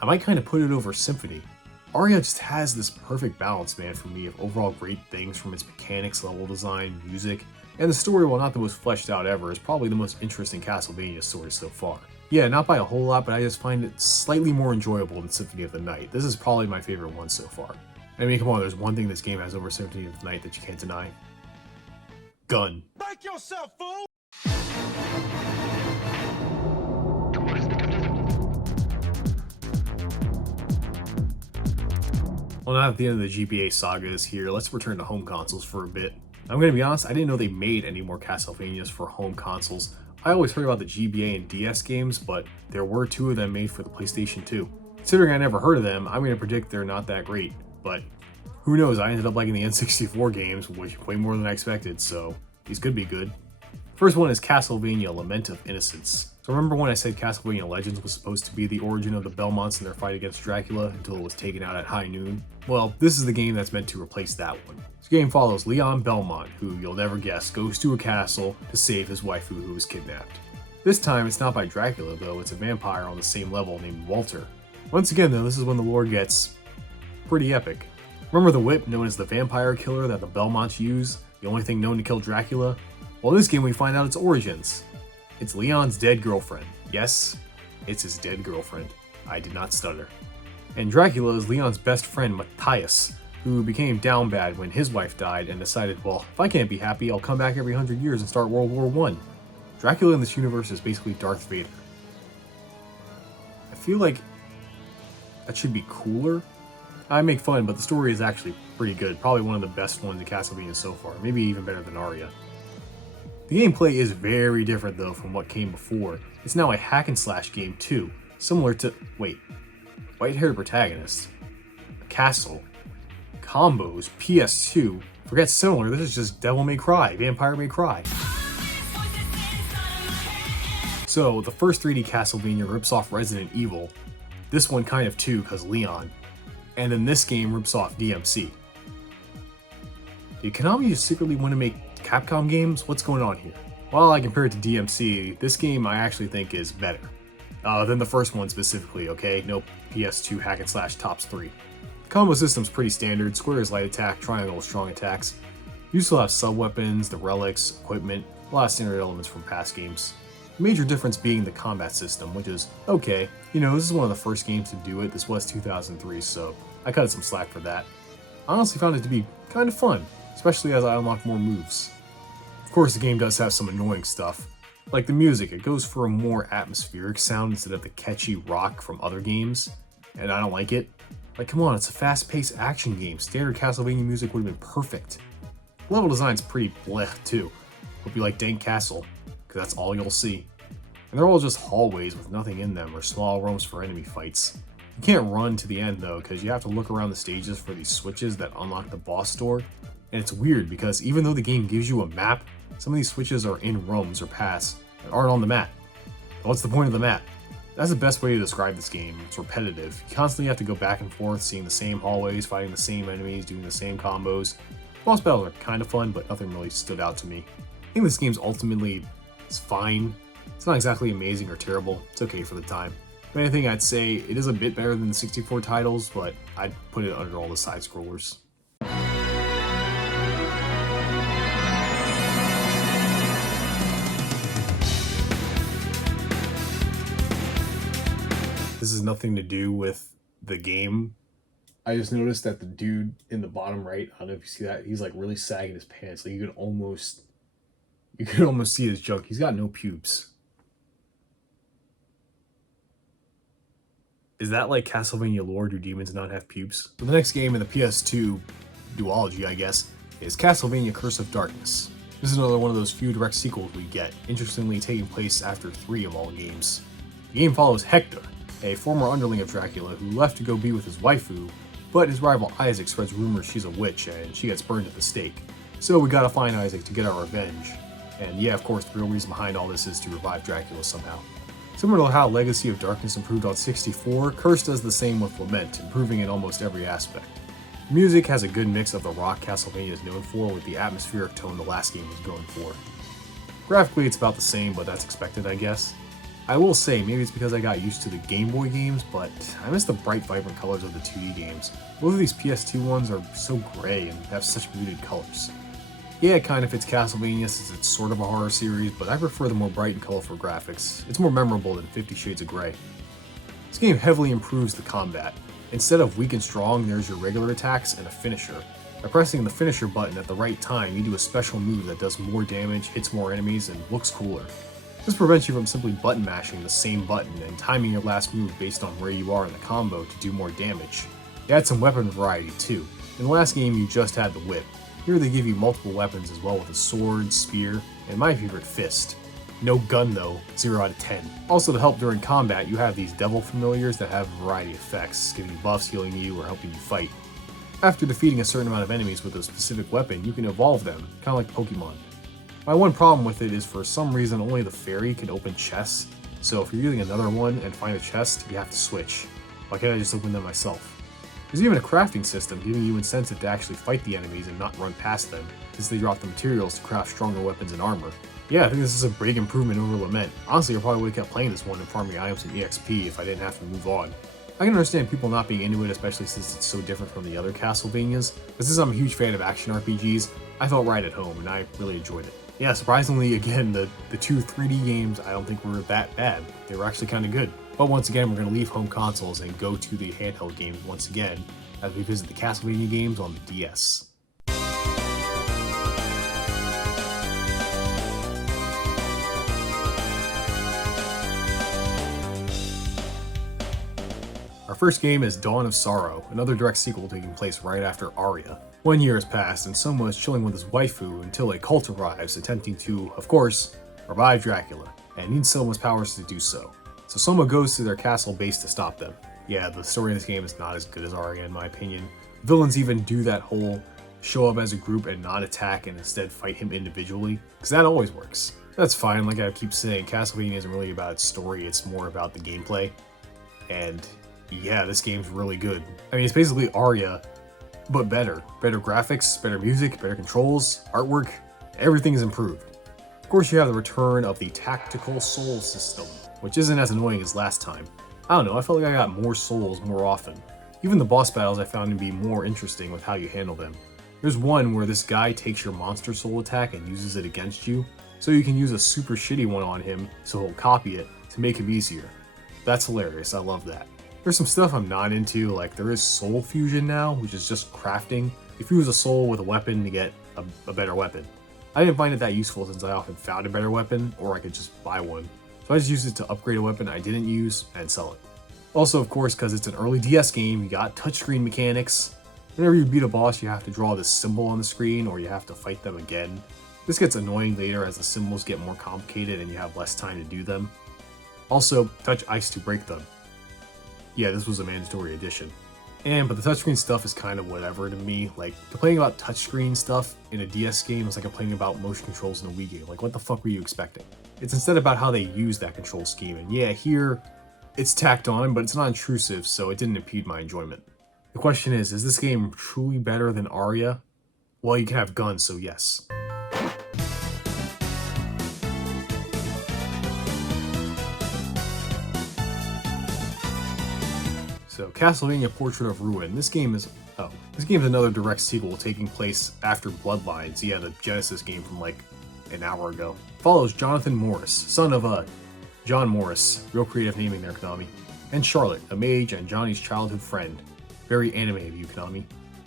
I might kind of put it over Symphony. Aria just has this perfect balance, man, for me, of overall great things from its mechanics, level design, music, and the story, while not the most fleshed out ever, is probably the most interesting Castlevania story so far. Yeah, not by a whole lot, but I just find it slightly more enjoyable than Symphony of the Night. This is probably my favorite one so far. I mean, come on, there's one thing this game has over Symphony of the Night that you can't deny. Gun. Break yourself, fool! Well, now that the end of the GBA saga is here, let's return to home consoles for a bit. I'm gonna be honest, I didn't know they made any more Castlevanias for home consoles. I always heard about the GBA and DS games, but there were 2 of them made for the PlayStation 2. Considering I never heard of them, I'm gonna predict they're not that great, but who knows, I ended up liking the N64 games, which way more than I expected, so these could be good. First one is Castlevania Lament of Innocence. So remember when I said Castlevania Legends was supposed to be the origin of the Belmonts and their fight against Dracula until it was taken out at high noon? Well, this is the game that's meant to replace that one. This game follows Leon Belmont, who, you'll never guess, goes to a castle to save his waifu who was kidnapped. This time, it's not by Dracula though, it's a vampire on the same level named Walter. Once again though, this is when the lore gets pretty epic. Remember the whip known as the vampire killer that the Belmonts use? The only thing known to kill Dracula? Well, in this game we find out its origins. It's Leon's dead girlfriend. Yes, it's his dead girlfriend. I did not stutter. And Dracula is Leon's best friend, Matthias, who became down bad when his wife died and decided, well, if I can't be happy, I'll come back every 100 years and start World War I. Dracula in this universe is basically Darth Vader. I feel like that should be cooler. I make fun, but the story is actually pretty good. Probably one of the best ones in Castlevania so far. Maybe even better than Aria. The gameplay is very different though from what came before. It's now a hack and slash game too, similar to, wait, white-haired protagonist, a castle, combos, PS2, forget similar, this is just Devil May Cry, Vampire May Cry. So, the first 3D Castlevania rips off Resident Evil, this one kind of too, cause Leon, and then this game rips off DMC. Did Konami just secretly want to make Capcom games? What's going on here? While I compare it to DMC, this game I actually think is better. Than the first one specifically, okay? No PS2 hack and slash tops 3. The combo system's pretty standard, square is light attack, triangle is strong attacks. You still have sub-weapons, the relics, equipment, a lot of standard elements from past games. The major difference being the combat system, which is okay. You know, this is one of the first games to do it, this was 2003, so I cut some slack for that. I honestly found it to be kind of fun, especially as I unlock more moves. Of course, the game does have some annoying stuff. Like the music, it goes for a more atmospheric sound instead of the catchy rock from other games, and I don't like it. Like, come on, it's a fast-paced action game. Standard Castlevania music would have been perfect. Level design's pretty bleh, too. Hope you like Dank Castle, because that's all you'll see. And they're all just hallways with nothing in them, or small rooms for enemy fights. You can't run to the end, though, because you have to look around the stages for these switches that unlock the boss door. And it's weird, because even though the game gives you a map, some of these switches are in rooms or paths that aren't on the map. But what's the point of the map? That's the best way to describe this game. It's repetitive. You constantly have to go back and forth, seeing the same hallways, fighting the same enemies, doing the same combos. Boss battles are kind of fun, but nothing really stood out to me. I think this game's ultimately is fine. It's not exactly amazing or terrible. It's okay for the time. If anything, I'd say it is a bit better than the 64 titles, but I'd put it under all the side-scrollers. This has nothing to do with the game. I just noticed that the dude in the bottom right, I don't know if you see that, he's like really sagging his pants. Like you could almost see his junk. He's got no pubes. Is that like Castlevania lore? Do demons not have pubes? So the next game in the PS2 duology, I guess, is Castlevania Curse of Darkness. This is another one of those few direct sequels we get, interestingly taking place after 3 of all games. The game follows Hector, a former underling of Dracula who left to go be with his waifu, but his rival Isaac spreads rumors she's a witch and she gets burned at the stake. So we gotta find Isaac to get our revenge. And yeah, of course, the real reason behind all this is to revive Dracula somehow. Similar to how Legacy of Darkness improved on 64, Curse does the same with Lament, improving in almost every aspect. Music has a good mix of the rock Castlevania is known for with the atmospheric tone the last game was going for. Graphically it's about the same, but that's expected, I guess. I will say, maybe it's because I got used to the Game Boy games, but I miss the bright, vibrant colors of the 2D games. Both of these PS2 ones are so gray and have such muted colors. Yeah, it kind of fits Castlevania since it's sort of a horror series, but I prefer the more bright and colorful graphics. It's more memorable than 50 Shades of Grey. This game heavily improves the combat. Instead of weak and strong, there's your regular attacks and a finisher. By pressing the finisher button at the right time, you do a special move that does more damage, hits more enemies, and looks cooler. This prevents you from simply button mashing the same button and timing your last move based on where you are in the combo to do more damage. You add some weapon variety too. In the last game you just had the whip. Here they give you multiple weapons as well with a sword, spear, and my favorite, fist. No gun though, 0 out of 10. Also to help during combat you have these devil familiars that have a variety of effects, giving you buffs, healing you, or helping you fight. After defeating a certain amount of enemies with a specific weapon, you can evolve them, kinda like Pokemon. My one problem with it is for some reason only the fairy can open chests, so if you're using another one and find a chest, you have to switch. Why can't I just open them myself? There's even a crafting system giving you incentive to actually fight the enemies and not run past them, since they drop the materials to craft stronger weapons and armor. Yeah, I think this is a big improvement over Lament. Honestly, I probably would have kept playing this one and farming items and EXP if I didn't have to move on. I can understand people not being into it, especially since it's so different from the other Castlevanias, but since I'm a huge fan of action RPGs, I felt right at home and I really enjoyed it. Yeah, surprisingly, again, the two 3D games I don't think were that bad. They were actually kind of good. But once again, we're going to leave home consoles and go to the handheld games once again, as we visit the Castlevania games on the DS. Our first game is Dawn of Sorrow, another direct sequel taking place right after Aria. 1 year has passed and Soma is chilling with his waifu until a cult arrives attempting to, of course, revive Dracula, and needs Soma's powers to do so. So Soma goes to their castle base to stop them. Yeah, the story in this game is not as good as Aria in my opinion. Villains even do that whole show up as a group and not attack and instead fight him individually, because that always works. That's fine, like I keep saying, Castlevania isn't really about its story, it's more about the gameplay. And yeah, this game's really good. I mean, it's basically Aria, but better. Better graphics, better music, better controls, artwork, everything is improved. Of course, you have the return of the tactical soul system, which isn't as annoying as last time. I don't know, I felt like I got more souls more often. Even the boss battles I found to be more interesting with how you handle them. There's one where this guy takes your monster soul attack and uses it against you, so you can use a super shitty one on him so he'll copy it to make him easier. That's hilarious, I love that. There's some stuff I'm not into, like there is soul fusion now, which is just crafting. You fuse a soul with a weapon to get a better weapon. I didn't find it that useful since I often found a better weapon, or I could just buy one. So I just used it to upgrade a weapon I didn't use and sell it. Also, of course, because it's an early DS game, you got touchscreen mechanics. Whenever you beat a boss, you have to draw this symbol on the screen, or you have to fight them again. This gets annoying later as the symbols get more complicated and you have less time to do them. Also, touch ice to break them. Yeah, this was a mandatory addition. But the touchscreen stuff is kind of whatever to me. Like, complaining about touchscreen stuff in a DS game is like complaining about motion controls in a Wii game. Like, what the fuck were you expecting? It's instead about how they use that control scheme, and yeah, here, it's tacked on, but it's not intrusive, so it didn't impede my enjoyment. The question is this game truly better than Aria? Well, you can have guns, so yes. So, Castlevania Portrait of Ruin. This game is another direct sequel taking place after Bloodlines, yeah, the Genesis game from like an hour ago. Follows Jonathan Morris, son of John Morris, real creative naming there, Konami, and Charlotte, a mage and Johnny's childhood friend, very anime of you, Konami,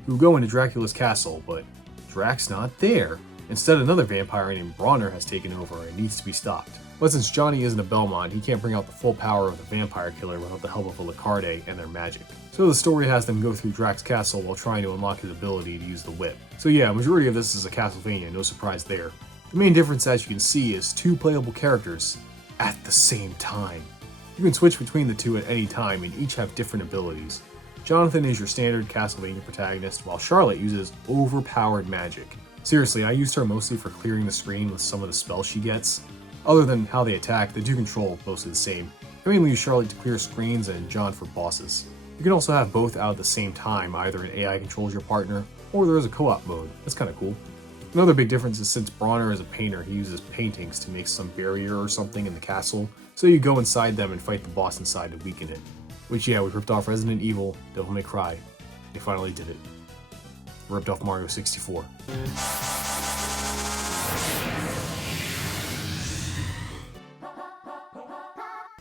who go into Dracula's castle, but Drac's not there. Instead, another vampire named Bronner has taken over and needs to be stopped. But since Johnny isn't a Belmont, he can't bring out the full power of the vampire killer without the help of a Lacarde and their magic. So the story has them go through Drac's castle while trying to unlock his ability to use the whip. So yeah, majority of this is a Castlevania, no surprise there. The main difference, as you can see, is two playable characters at the same time. You can switch between the two at any time and each have different abilities. Jonathan is your standard Castlevania protagonist, while Charlotte uses overpowered magic. Seriously, I used her mostly for clearing the screen with some of the spells she gets. Other than how they attack, the two control mostly the same. I mainly use Charlotte to clear screens and John for bosses. You can also have both out at the same time, either an AI controls your partner, or there is a co-op mode. That's kinda cool. Another big difference is since Bronner is a painter, he uses paintings to make some barrier or something in the castle, So you go inside them and fight the boss inside to weaken it. Which, yeah, we ripped off Resident Evil, Devil May Cry. They finally did it. Ripped off Mario 64.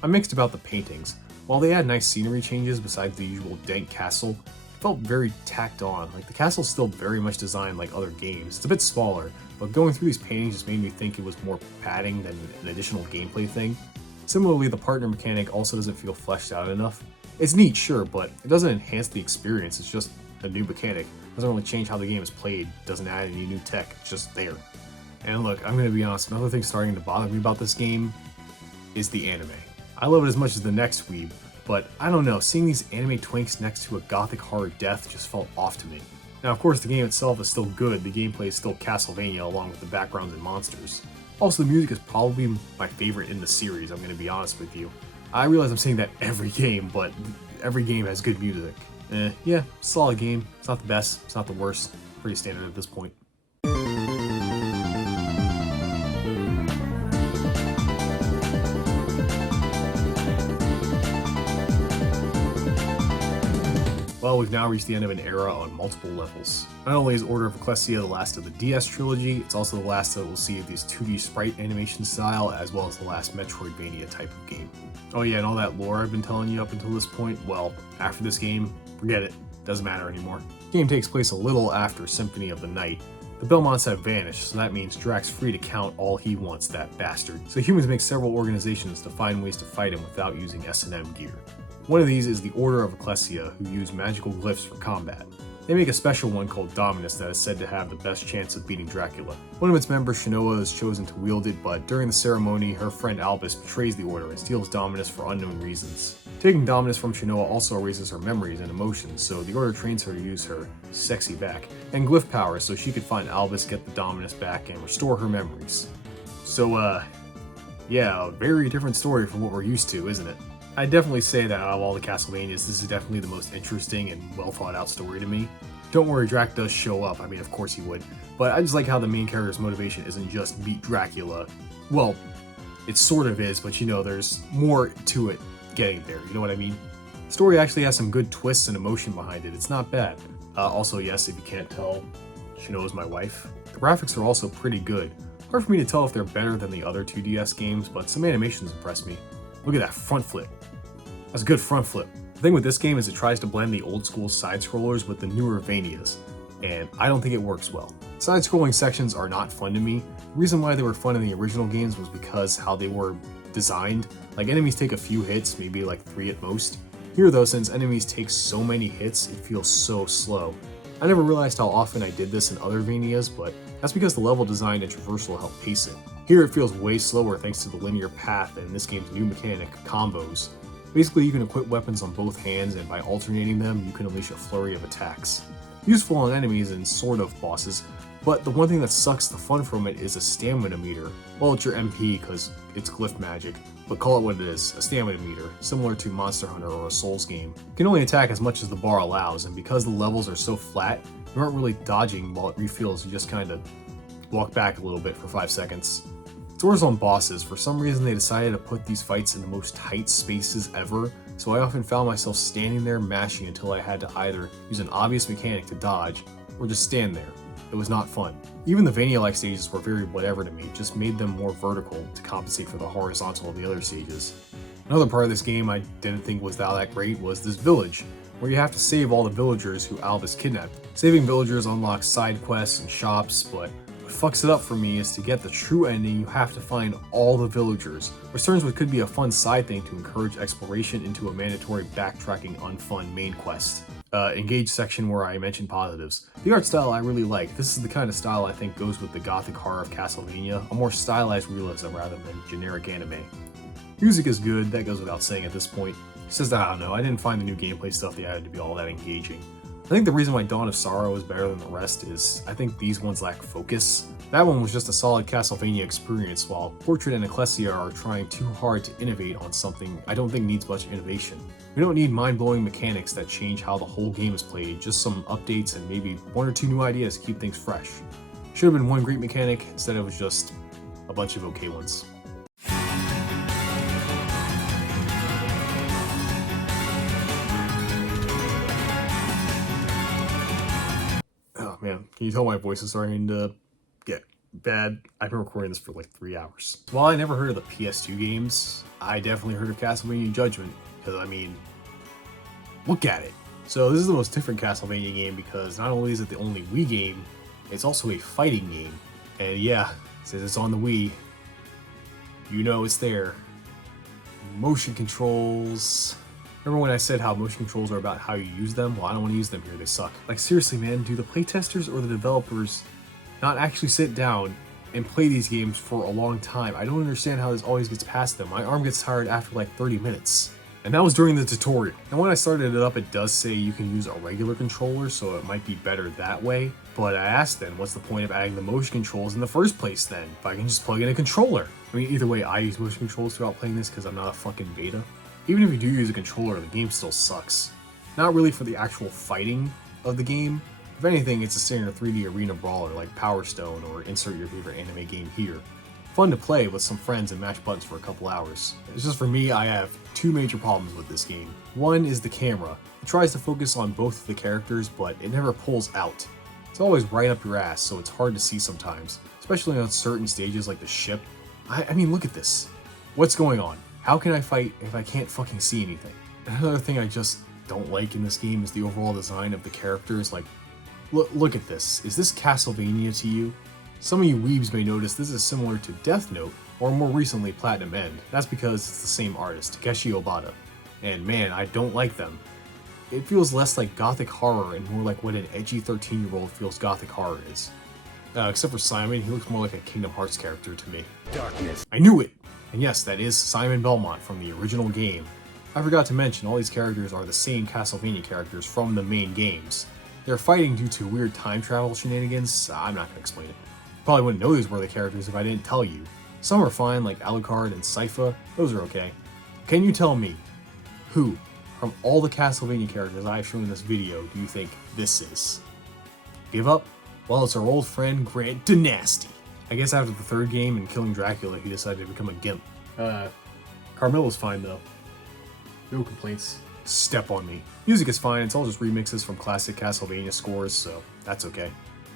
I'm mixed about the paintings. While they had nice scenery changes besides the usual dank castle, it felt very tacked on. Like, the castle's still very much designed like other games. It's a bit smaller, but going through these paintings just made me think it was more padding than an additional gameplay thing. Similarly, the partner mechanic also doesn't feel fleshed out enough. It's neat, sure, but it doesn't enhance the experience. It's just a new mechanic. It doesn't really change how the game is played. It doesn't add any new tech. It's just there. And look, I'm gonna be honest, another thing starting to bother me about this game is the anime. I love it as much as the next weeb, but I don't know, seeing these anime twinks next to a gothic horror death just felt off to me. Now, of course, the game itself is still good. The gameplay is still Castlevania along with the backgrounds and monsters. Also, the music is probably my favorite in the series, I'm gonna be honest with you. I realize I'm saying that every game, but every game has good music. Yeah, solid game. It's not the best, it's not the worst. Pretty standard at this point. Well, we've now reached the end of an era on multiple levels. Not only is Order of Ecclesia the last of the DS trilogy, it's also the last that we'll see of this 2D sprite animation style, as well as the last Metroidvania type of game. Oh yeah, and all that lore I've been telling you up until this point, well, after this game, forget it. Doesn't matter anymore. The game takes place a little after Symphony of the Night. The Belmonts have vanished, so that means Drax's free to count all he wants, that bastard. So humans make several organizations to find ways to fight him without using S&M gear. One of these is the Order of Ecclesia, who use magical glyphs for combat. They make a special one called Dominus that is said to have the best chance of beating Dracula. One of its members, Shinoa, is chosen to wield it, but during the ceremony, her friend Albus betrays the Order and steals Dominus for unknown reasons. Taking Dominus from Shinoa also erases her memories and emotions, so the Order trains her to use her sexy back and glyph power so she could find Albus, get the Dominus back, and restore her memories. So, yeah, a very different story from what we're used to, isn't it? I'd definitely say that out of all the Castlevanias, this is definitely the most interesting and well thought out story to me. Don't worry, Drac does show up, I mean of course he would, but I just like how the main character's motivation isn't just beat Dracula. Well, it sort of is, but you know, there's more to it getting there, you know what I mean? The story actually has some good twists and emotion behind it, it's not bad. Also, yes, if you can't tell, Shinoa's my wife. The graphics are also pretty good. Hard for me to tell if they're better than the other 2DS games, but some animations impress me. Look at that front flip. That's a good front flip. The thing with this game is it tries to blend the old school side-scrollers with the newer Vanias, and I don't think it works well. Side-scrolling sections are not fun to me. The reason why they were fun in the original games was because how they were designed. Like, enemies take a few hits, maybe like 3 at most. Here though, since enemies take so many hits, it feels so slow. I never realized how often I did this in other Vanias, but that's because the level design and traversal help pace it. Here it feels way slower thanks to the linear path and in this game's new mechanic, combos. Basically, you can equip weapons on both hands, and by alternating them, you can unleash a flurry of attacks. Useful on enemies and sort of bosses, but the one thing that sucks the fun from it is a stamina meter. Well, it's your MP, because it's glyph magic, but call it what it is, a stamina meter, similar to Monster Hunter or a Souls game. You can only attack as much as the bar allows, and because the levels are so flat, you aren't really dodging while it refills, you just kind of walk back a little bit for 5 seconds. It's worse on bosses. For some reason they decided to put these fights in the most tight spaces ever, so I often found myself standing there mashing until I had to either use an obvious mechanic to dodge, or just stand there. It was not fun. Even the Vania-like stages were very whatever to me, just made them more vertical to compensate for the horizontal of the other stages. Another part of this game I didn't think was that great was this village, where you have to save all the villagers who Albus kidnapped. Saving villagers unlocks side quests and shops, but what fucks it up for me is to get the true ending, you have to find all the villagers, which turns what could be a fun side thing to encourage exploration into a mandatory backtracking unfun main quest. Engage section where I mentioned positives. The art style I really like. This is the kind of style I think goes with the gothic horror of Castlevania, a more stylized realism rather than generic anime. Music is good, that goes without saying at this point. It's just, I don't know, I didn't find the new gameplay stuff they added to be all that engaging. I think the reason why Dawn of Sorrow is better than the rest is I think these ones lack focus. That one was just a solid Castlevania experience, while Portrait and Ecclesia are trying too hard to innovate on something I don't think needs much innovation. We don't need mind-blowing mechanics that change how the whole game is played, just some updates and maybe 1 or 2 new ideas to keep things fresh. Should have been one great mechanic, instead it was just a bunch of okay ones. Can you tell my voice is starting to get bad? I've been recording this for like 3 hours. While I never heard of the PS2 games, I definitely heard of Castlevania Judgment, because I mean, look at it. So this is the most different Castlevania game because not only is it the only Wii game, it's also a fighting game. And yeah, since it's on the Wii, you know it's there. Motion controls. Remember when I said how motion controls are about how you use them? Well, I don't want to use them here, they suck. Like seriously, man, do the playtesters or the developers not actually sit down and play these games for a long time? I don't understand how this always gets past them. My arm gets tired after like 30 minutes. And that was during the tutorial. And when I started it up, it does say you can use a regular controller, so it might be better that way. But I asked then, what's the point of adding the motion controls in the first place then, if I can just plug in a controller? I mean, either way, I use motion controls throughout playing this because I'm not a fucking beta. Even if you do use a controller, the game still sucks. Not really for the actual fighting of the game. If anything, it's a standard 3D arena brawler like Power Stone or insert your favorite anime game here. Fun to play with some friends and mash buttons for a couple hours. It's just for me, I have two major problems with this game. One is the camera. It tries to focus on both of the characters, but it never pulls out. It's always right up your ass, so it's hard to see sometimes, especially on certain stages like the ship. I mean, look at this. What's going on? How can I fight if I can't fucking see anything? Another thing I just don't like in this game is the overall design of the characters. Like, look at this. Is this Castlevania to you? Some of you weebs may notice this is similar to Death Note, or more recently Platinum End. That's because it's the same artist, Takeshi Obata. And man, I don't like them. It feels less like gothic horror and more like what an edgy 13-year-old feels gothic horror is. Except for Simon, he looks more like a Kingdom Hearts character to me. Darkness. I knew it! And yes, that is Simon Belmont from the original game. I forgot to mention, all these characters are the same Castlevania characters from the main games. They're fighting due to weird time travel shenanigans. I'm not gonna explain it. Probably wouldn't know these were the characters if I didn't tell you. Some are fine, like Alucard and Sypha, those are okay. Can you tell me, who, from all the Castlevania characters I have shown in this video, do you think this is? Give up? Well, it's our old friend Grant Dynasty. I guess after the third game and killing Dracula, he decided to become a gimp. Carmilla's fine though. No complaints. Step on me. Music is fine, it's all just remixes from classic Castlevania scores, so that's okay.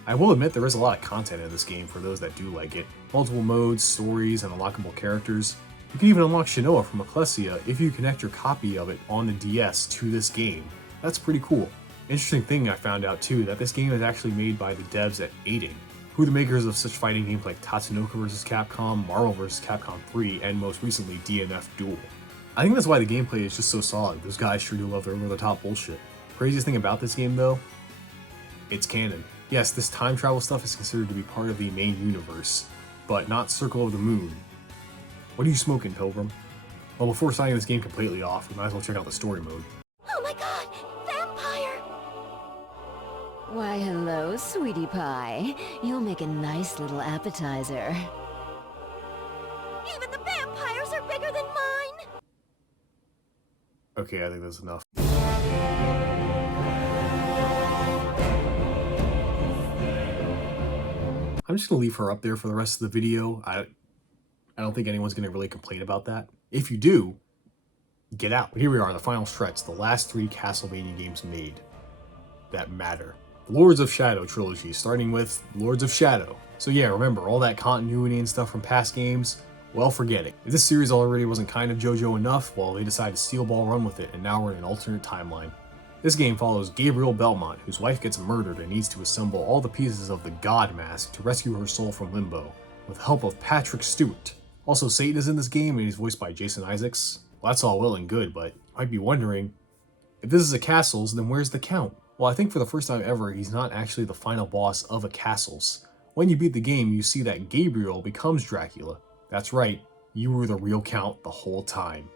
I will admit there is a lot of content in this game for those that do like it. Multiple modes, stories, and unlockable characters. You can even unlock Shinoa from Ecclesia if you connect your copy of it on the DS to this game. That's pretty cool. Interesting thing I found out too, that this game is actually made by the devs at Aiding, who are the makers of such fighting games like Tatsunoko vs. Capcom, Marvel vs. Capcom 3, and most recently DNF Duel. I think that's why the gameplay is just so solid. Those guys sure do love their over-the-top bullshit. Craziest thing about this game though, it's canon. Yes, this time travel stuff is considered to be part of the main universe, but not Circle of the Moon. What are you smoking, Pilgrim? Well, before signing this game completely off, we might as well check out the story mode. Oh my god! Vampire! Why, hello, sweetie pie. You'll make a nice little appetizer. Even the vampires are bigger than mine! Okay, I think that's enough. I'm just gonna leave her up there for the rest of the video. I don't think anyone's gonna really complain about that. If you do, get out. Here we are, the final stretch, the last 3 Castlevania games made that matter. Lords of Shadow trilogy, starting with Lords of Shadow. So yeah, remember, all that continuity and stuff from past games, well, forget it. If this series already wasn't kind of JoJo enough, well, they decided to steel ball run with it, and now we're in an alternate timeline. This game follows Gabriel Belmont, whose wife gets murdered and needs to assemble all the pieces of the God Mask to rescue her soul from Limbo, with the help of Patrick Stewart. Also, Satan is in this game, and he's voiced by Jason Isaacs. Well, that's all well and good, but you might be wondering, if this is a Castles, then where's the Count? Well, I think for the first time ever, he's not actually the final boss of a Castles. When you beat the game, you see that Gabriel becomes Dracula. That's right, you were the real Count the whole time.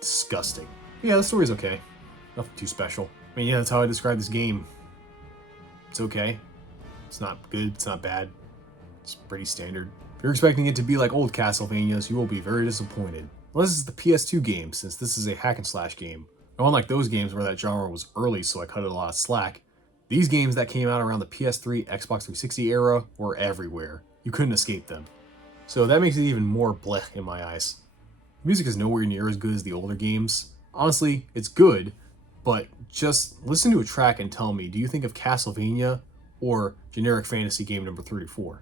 Disgusting. Yeah, the story's okay. Nothing too special. I mean, yeah, that's how I describe this game. It's okay. It's not good, it's not bad. It's pretty standard. If you're expecting it to be like old Castlevanias, you will be very disappointed. Well, this is the PS2 game, since this is a hack and slash game. Now, unlike those games where that genre was early, so I cut it a lot of slack, these games that came out around the PS3, Xbox 360 era were everywhere. You couldn't escape them. So that makes it even more blech in my eyes. The music is nowhere near as good as the older games. Honestly, it's good, but just listen to a track and tell me, do you think of Castlevania or generic fantasy game number 34.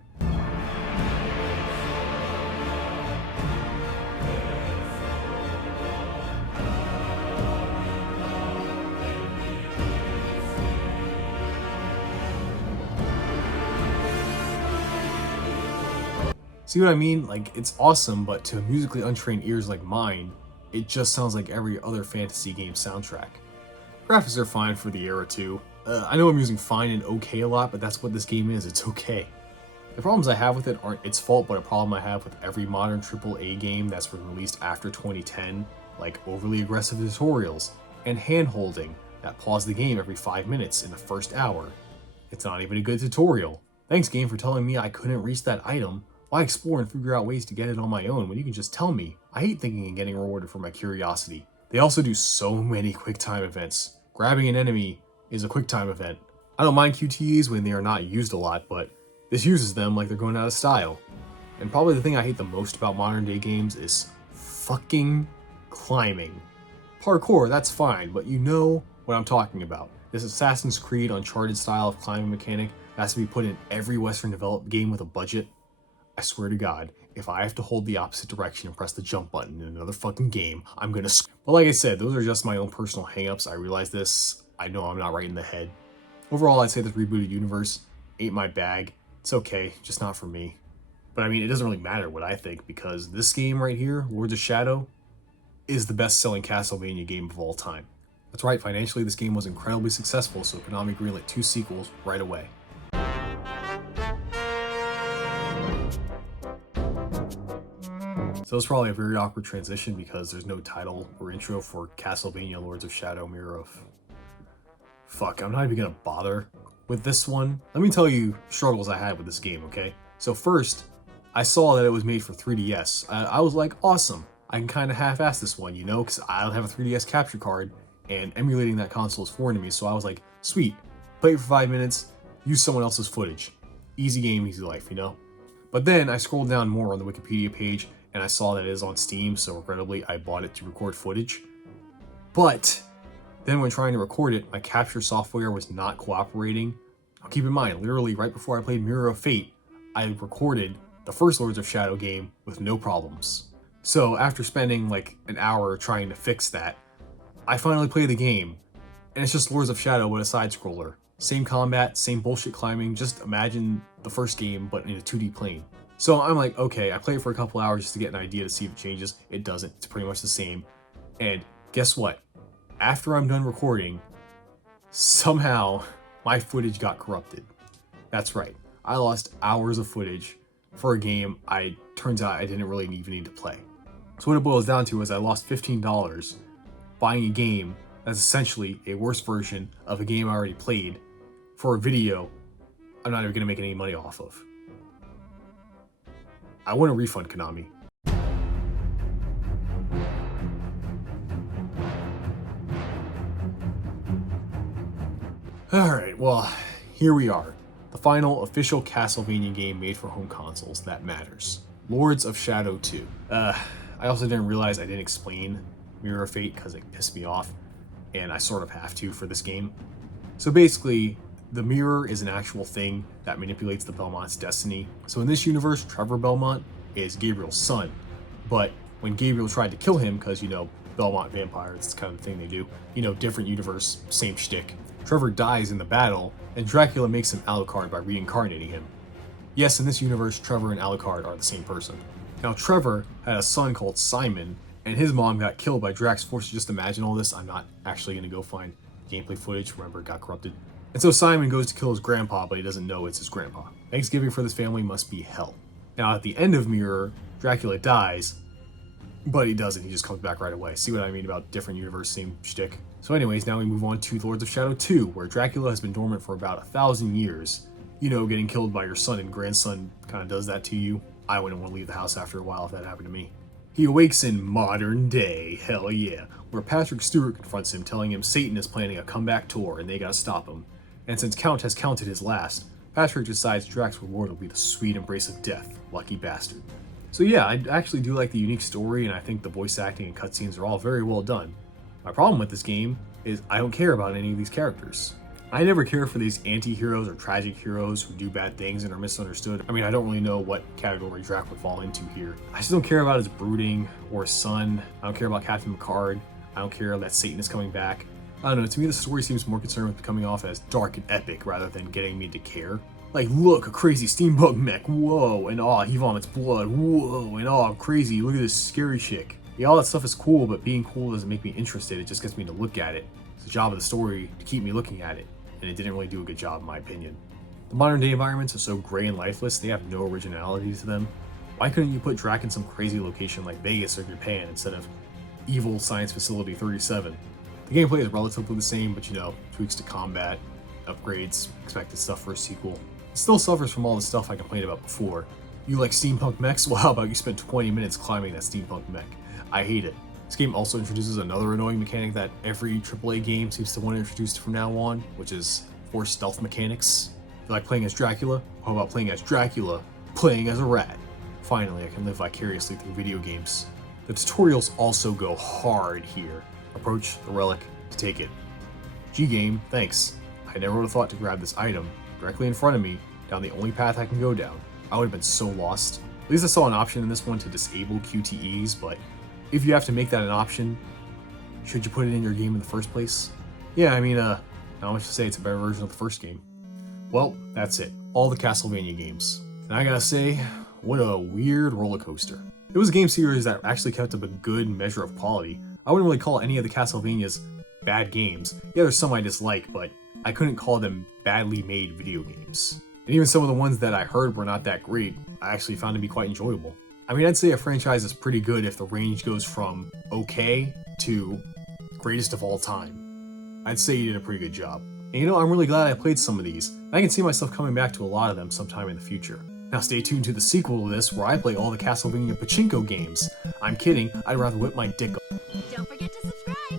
See what I mean? Like, it's awesome, but to musically untrained ears like mine, it just sounds like every other fantasy game soundtrack. Graphics are fine for the era too. I know I'm using fine and okay a lot, but that's what this game is, it's okay. The problems I have with it aren't its fault, but a problem I have with every modern AAA game that's been released after 2010, like overly aggressive tutorials, and hand-holding that pause the game every 5 minutes in the first hour. It's not even a good tutorial. Thanks game for telling me I couldn't reach that item. Why explore and figure out ways to get it on my own when you can just tell me? I hate thinking and getting rewarded for my curiosity. They also do so many quick time events. Grabbing an enemy is a quick time event. I don't mind QTEs when they are not used a lot, but this uses them like they're going out of style. And probably the thing I hate the most about modern day games is fucking climbing. Parkour, that's fine, but you know what I'm talking about. This Assassin's Creed Uncharted style of climbing mechanic that has to be put in every Western developed game with a budget. I swear to God, if I have to hold the opposite direction and press the jump button in another fucking game, I'm gonna But like I said, those are just my own personal hangups. I realize this. I know I'm not right in the head. Overall, I'd say this rebooted universe ain't my bag. It's okay, just not for me. But I mean, it doesn't really matter what I think, because this game right here, Lords of Shadow, is the best-selling Castlevania game of all time. That's right, financially this game was incredibly successful, so Konami greenlit 2 sequels right away. So it's probably a very awkward transition because there's no title or intro for Castlevania Lords of Shadow Mirror of... Fuck, I'm not even gonna bother with this one. Let me tell you struggles I had with this game, okay? So first, I saw that it was made for 3DS. I was like, awesome. I can kind of half-ass this one, you know, because I don't have a 3DS capture card, and emulating that console is foreign to me, so I was like, sweet, play it for 5 minutes, use someone else's footage. Easy game, easy life, you know? But then I scrolled down more on the Wikipedia page, and I saw that it is on Steam, so regrettably I bought it to record footage. But then when trying to record it, my capture software was not cooperating. Now keep in mind, literally right before I played Mirror of Fate, I recorded the first Lords of Shadow game with no problems. So after spending like an hour trying to fix that, I finally played the game, and it's just Lords of Shadow but a side-scroller. Same combat, same bullshit climbing, just imagine the first game but in a 2D plane. So I'm like, okay, I play it for a couple hours just to get an idea to see if it changes. It doesn't, it's pretty much the same. And guess what? After I'm done recording, somehow my footage got corrupted. That's right, I lost hours of footage for a game turns out I didn't really even need to play. So what it boils down to is I lost $15 buying a game that's essentially a worse version of a game I already played for a video I'm not even gonna make any money off of. I want a refund, Konami. Alright, well, here we are. The final official Castlevania game made for home consoles that matters. Lords of Shadow 2. I also didn't realize I didn't explain Mirror of Fate because it pissed me off, and I sort of have to for this game. So basically, the mirror is an actual thing that manipulates the Belmont's destiny. So in this universe, Trevor Belmont is Gabriel's son. But when Gabriel tried to kill him, because, you know, Belmont vampire, it's the kind of thing they do. You know, different universe, same shtick. Trevor dies in the battle, and Dracula makes him Alucard by reincarnating him. Yes, in this universe, Trevor and Alucard are the same person. Now, Trevor had a son called Simon, and his mom got killed by Drax Force. Just imagine all this. I'm not actually going to go find gameplay footage. Remember, it got corrupted. And so Simon goes to kill his grandpa, but he doesn't know it's his grandpa. Thanksgiving for this family must be hell. Now, at the end of Mirror, Dracula dies, but he doesn't. He just comes back right away. See what I mean about different universe, same shtick? So anyways, now we move on to Lords of Shadow 2, where Dracula has been dormant for about 1,000 years. You know, getting killed by your son and grandson kind of does that to you. I wouldn't want to leave the house after a while if that happened to me. He awakes in modern day, hell yeah, where Patrick Stewart confronts him, telling him Satan is planning a comeback tour and they gotta stop him. And since Count has counted his last, Patrick decides Drax's reward will be the sweet embrace of death. Lucky bastard. So yeah, I actually do like the unique story, and I think the voice acting and cutscenes are all very well done. My problem with this game is I don't care about any of these characters. I never care for these anti-heroes or tragic heroes who do bad things and are misunderstood. I mean, I don't really know what category Drac would fall into here. I just don't care about his brooding or his son. I don't care about Captain Picard. I don't care that Satan is coming back. I don't know, to me the story seems more concerned with coming off as dark and epic rather than getting me to care. Like, look, a crazy steampunk mech, whoa, and aw, he vomits blood, whoa, and aw, crazy, look at this scary chick. Yeah, all that stuff is cool, but being cool doesn't make me interested, it just gets me to look at it. It's the job of the story to keep me looking at it, and it didn't really do a good job in my opinion. The modern day environments are so gray and lifeless, they have no originality to them. Why couldn't you put Drac in some crazy location like Vegas or Japan instead of evil Science Facility 37? The gameplay is relatively the same, but you know, tweaks to combat, upgrades, expected stuff for a sequel. It still suffers from all the stuff I complained about before. You like steampunk mechs? Well, how about you spend 20 minutes climbing that steampunk mech? I hate it. This game also introduces another annoying mechanic that every AAA game seems to want to introduce from now on, which is forced stealth mechanics. You like playing as Dracula? How about playing as Dracula, playing as a rat? Finally, I can live vicariously through video games. The tutorials also go hard here. Approach the relic to take it. G-game, thanks. I never would have thought to grab this item directly in front of me down the only path I can go down. I would have been so lost. At least I saw an option in this one to disable QTEs, but if you have to make that an option, should you put it in your game in the first place? Yeah, I mean, not much to say, it's a better version of the first game. Well, that's it. All the Castlevania games. And I gotta say, what a weird roller coaster. It was a game series that actually kept up a good measure of quality. I wouldn't really call any of the Castlevanias bad games. Yeah, there's some I dislike, but I couldn't call them badly made video games. And even some of the ones that I heard were not that great, I actually found to be quite enjoyable. I mean, I'd say a franchise is pretty good if the range goes from okay to greatest of all time. I'd say you did a pretty good job. And you know, I'm really glad I played some of these. And I can see myself coming back to a lot of them sometime in the future. Now stay tuned to the sequel to this, where I play all the Castlevania Pachinko games. I'm kidding, I'd rather whip my dick. Don't forget to subscribe.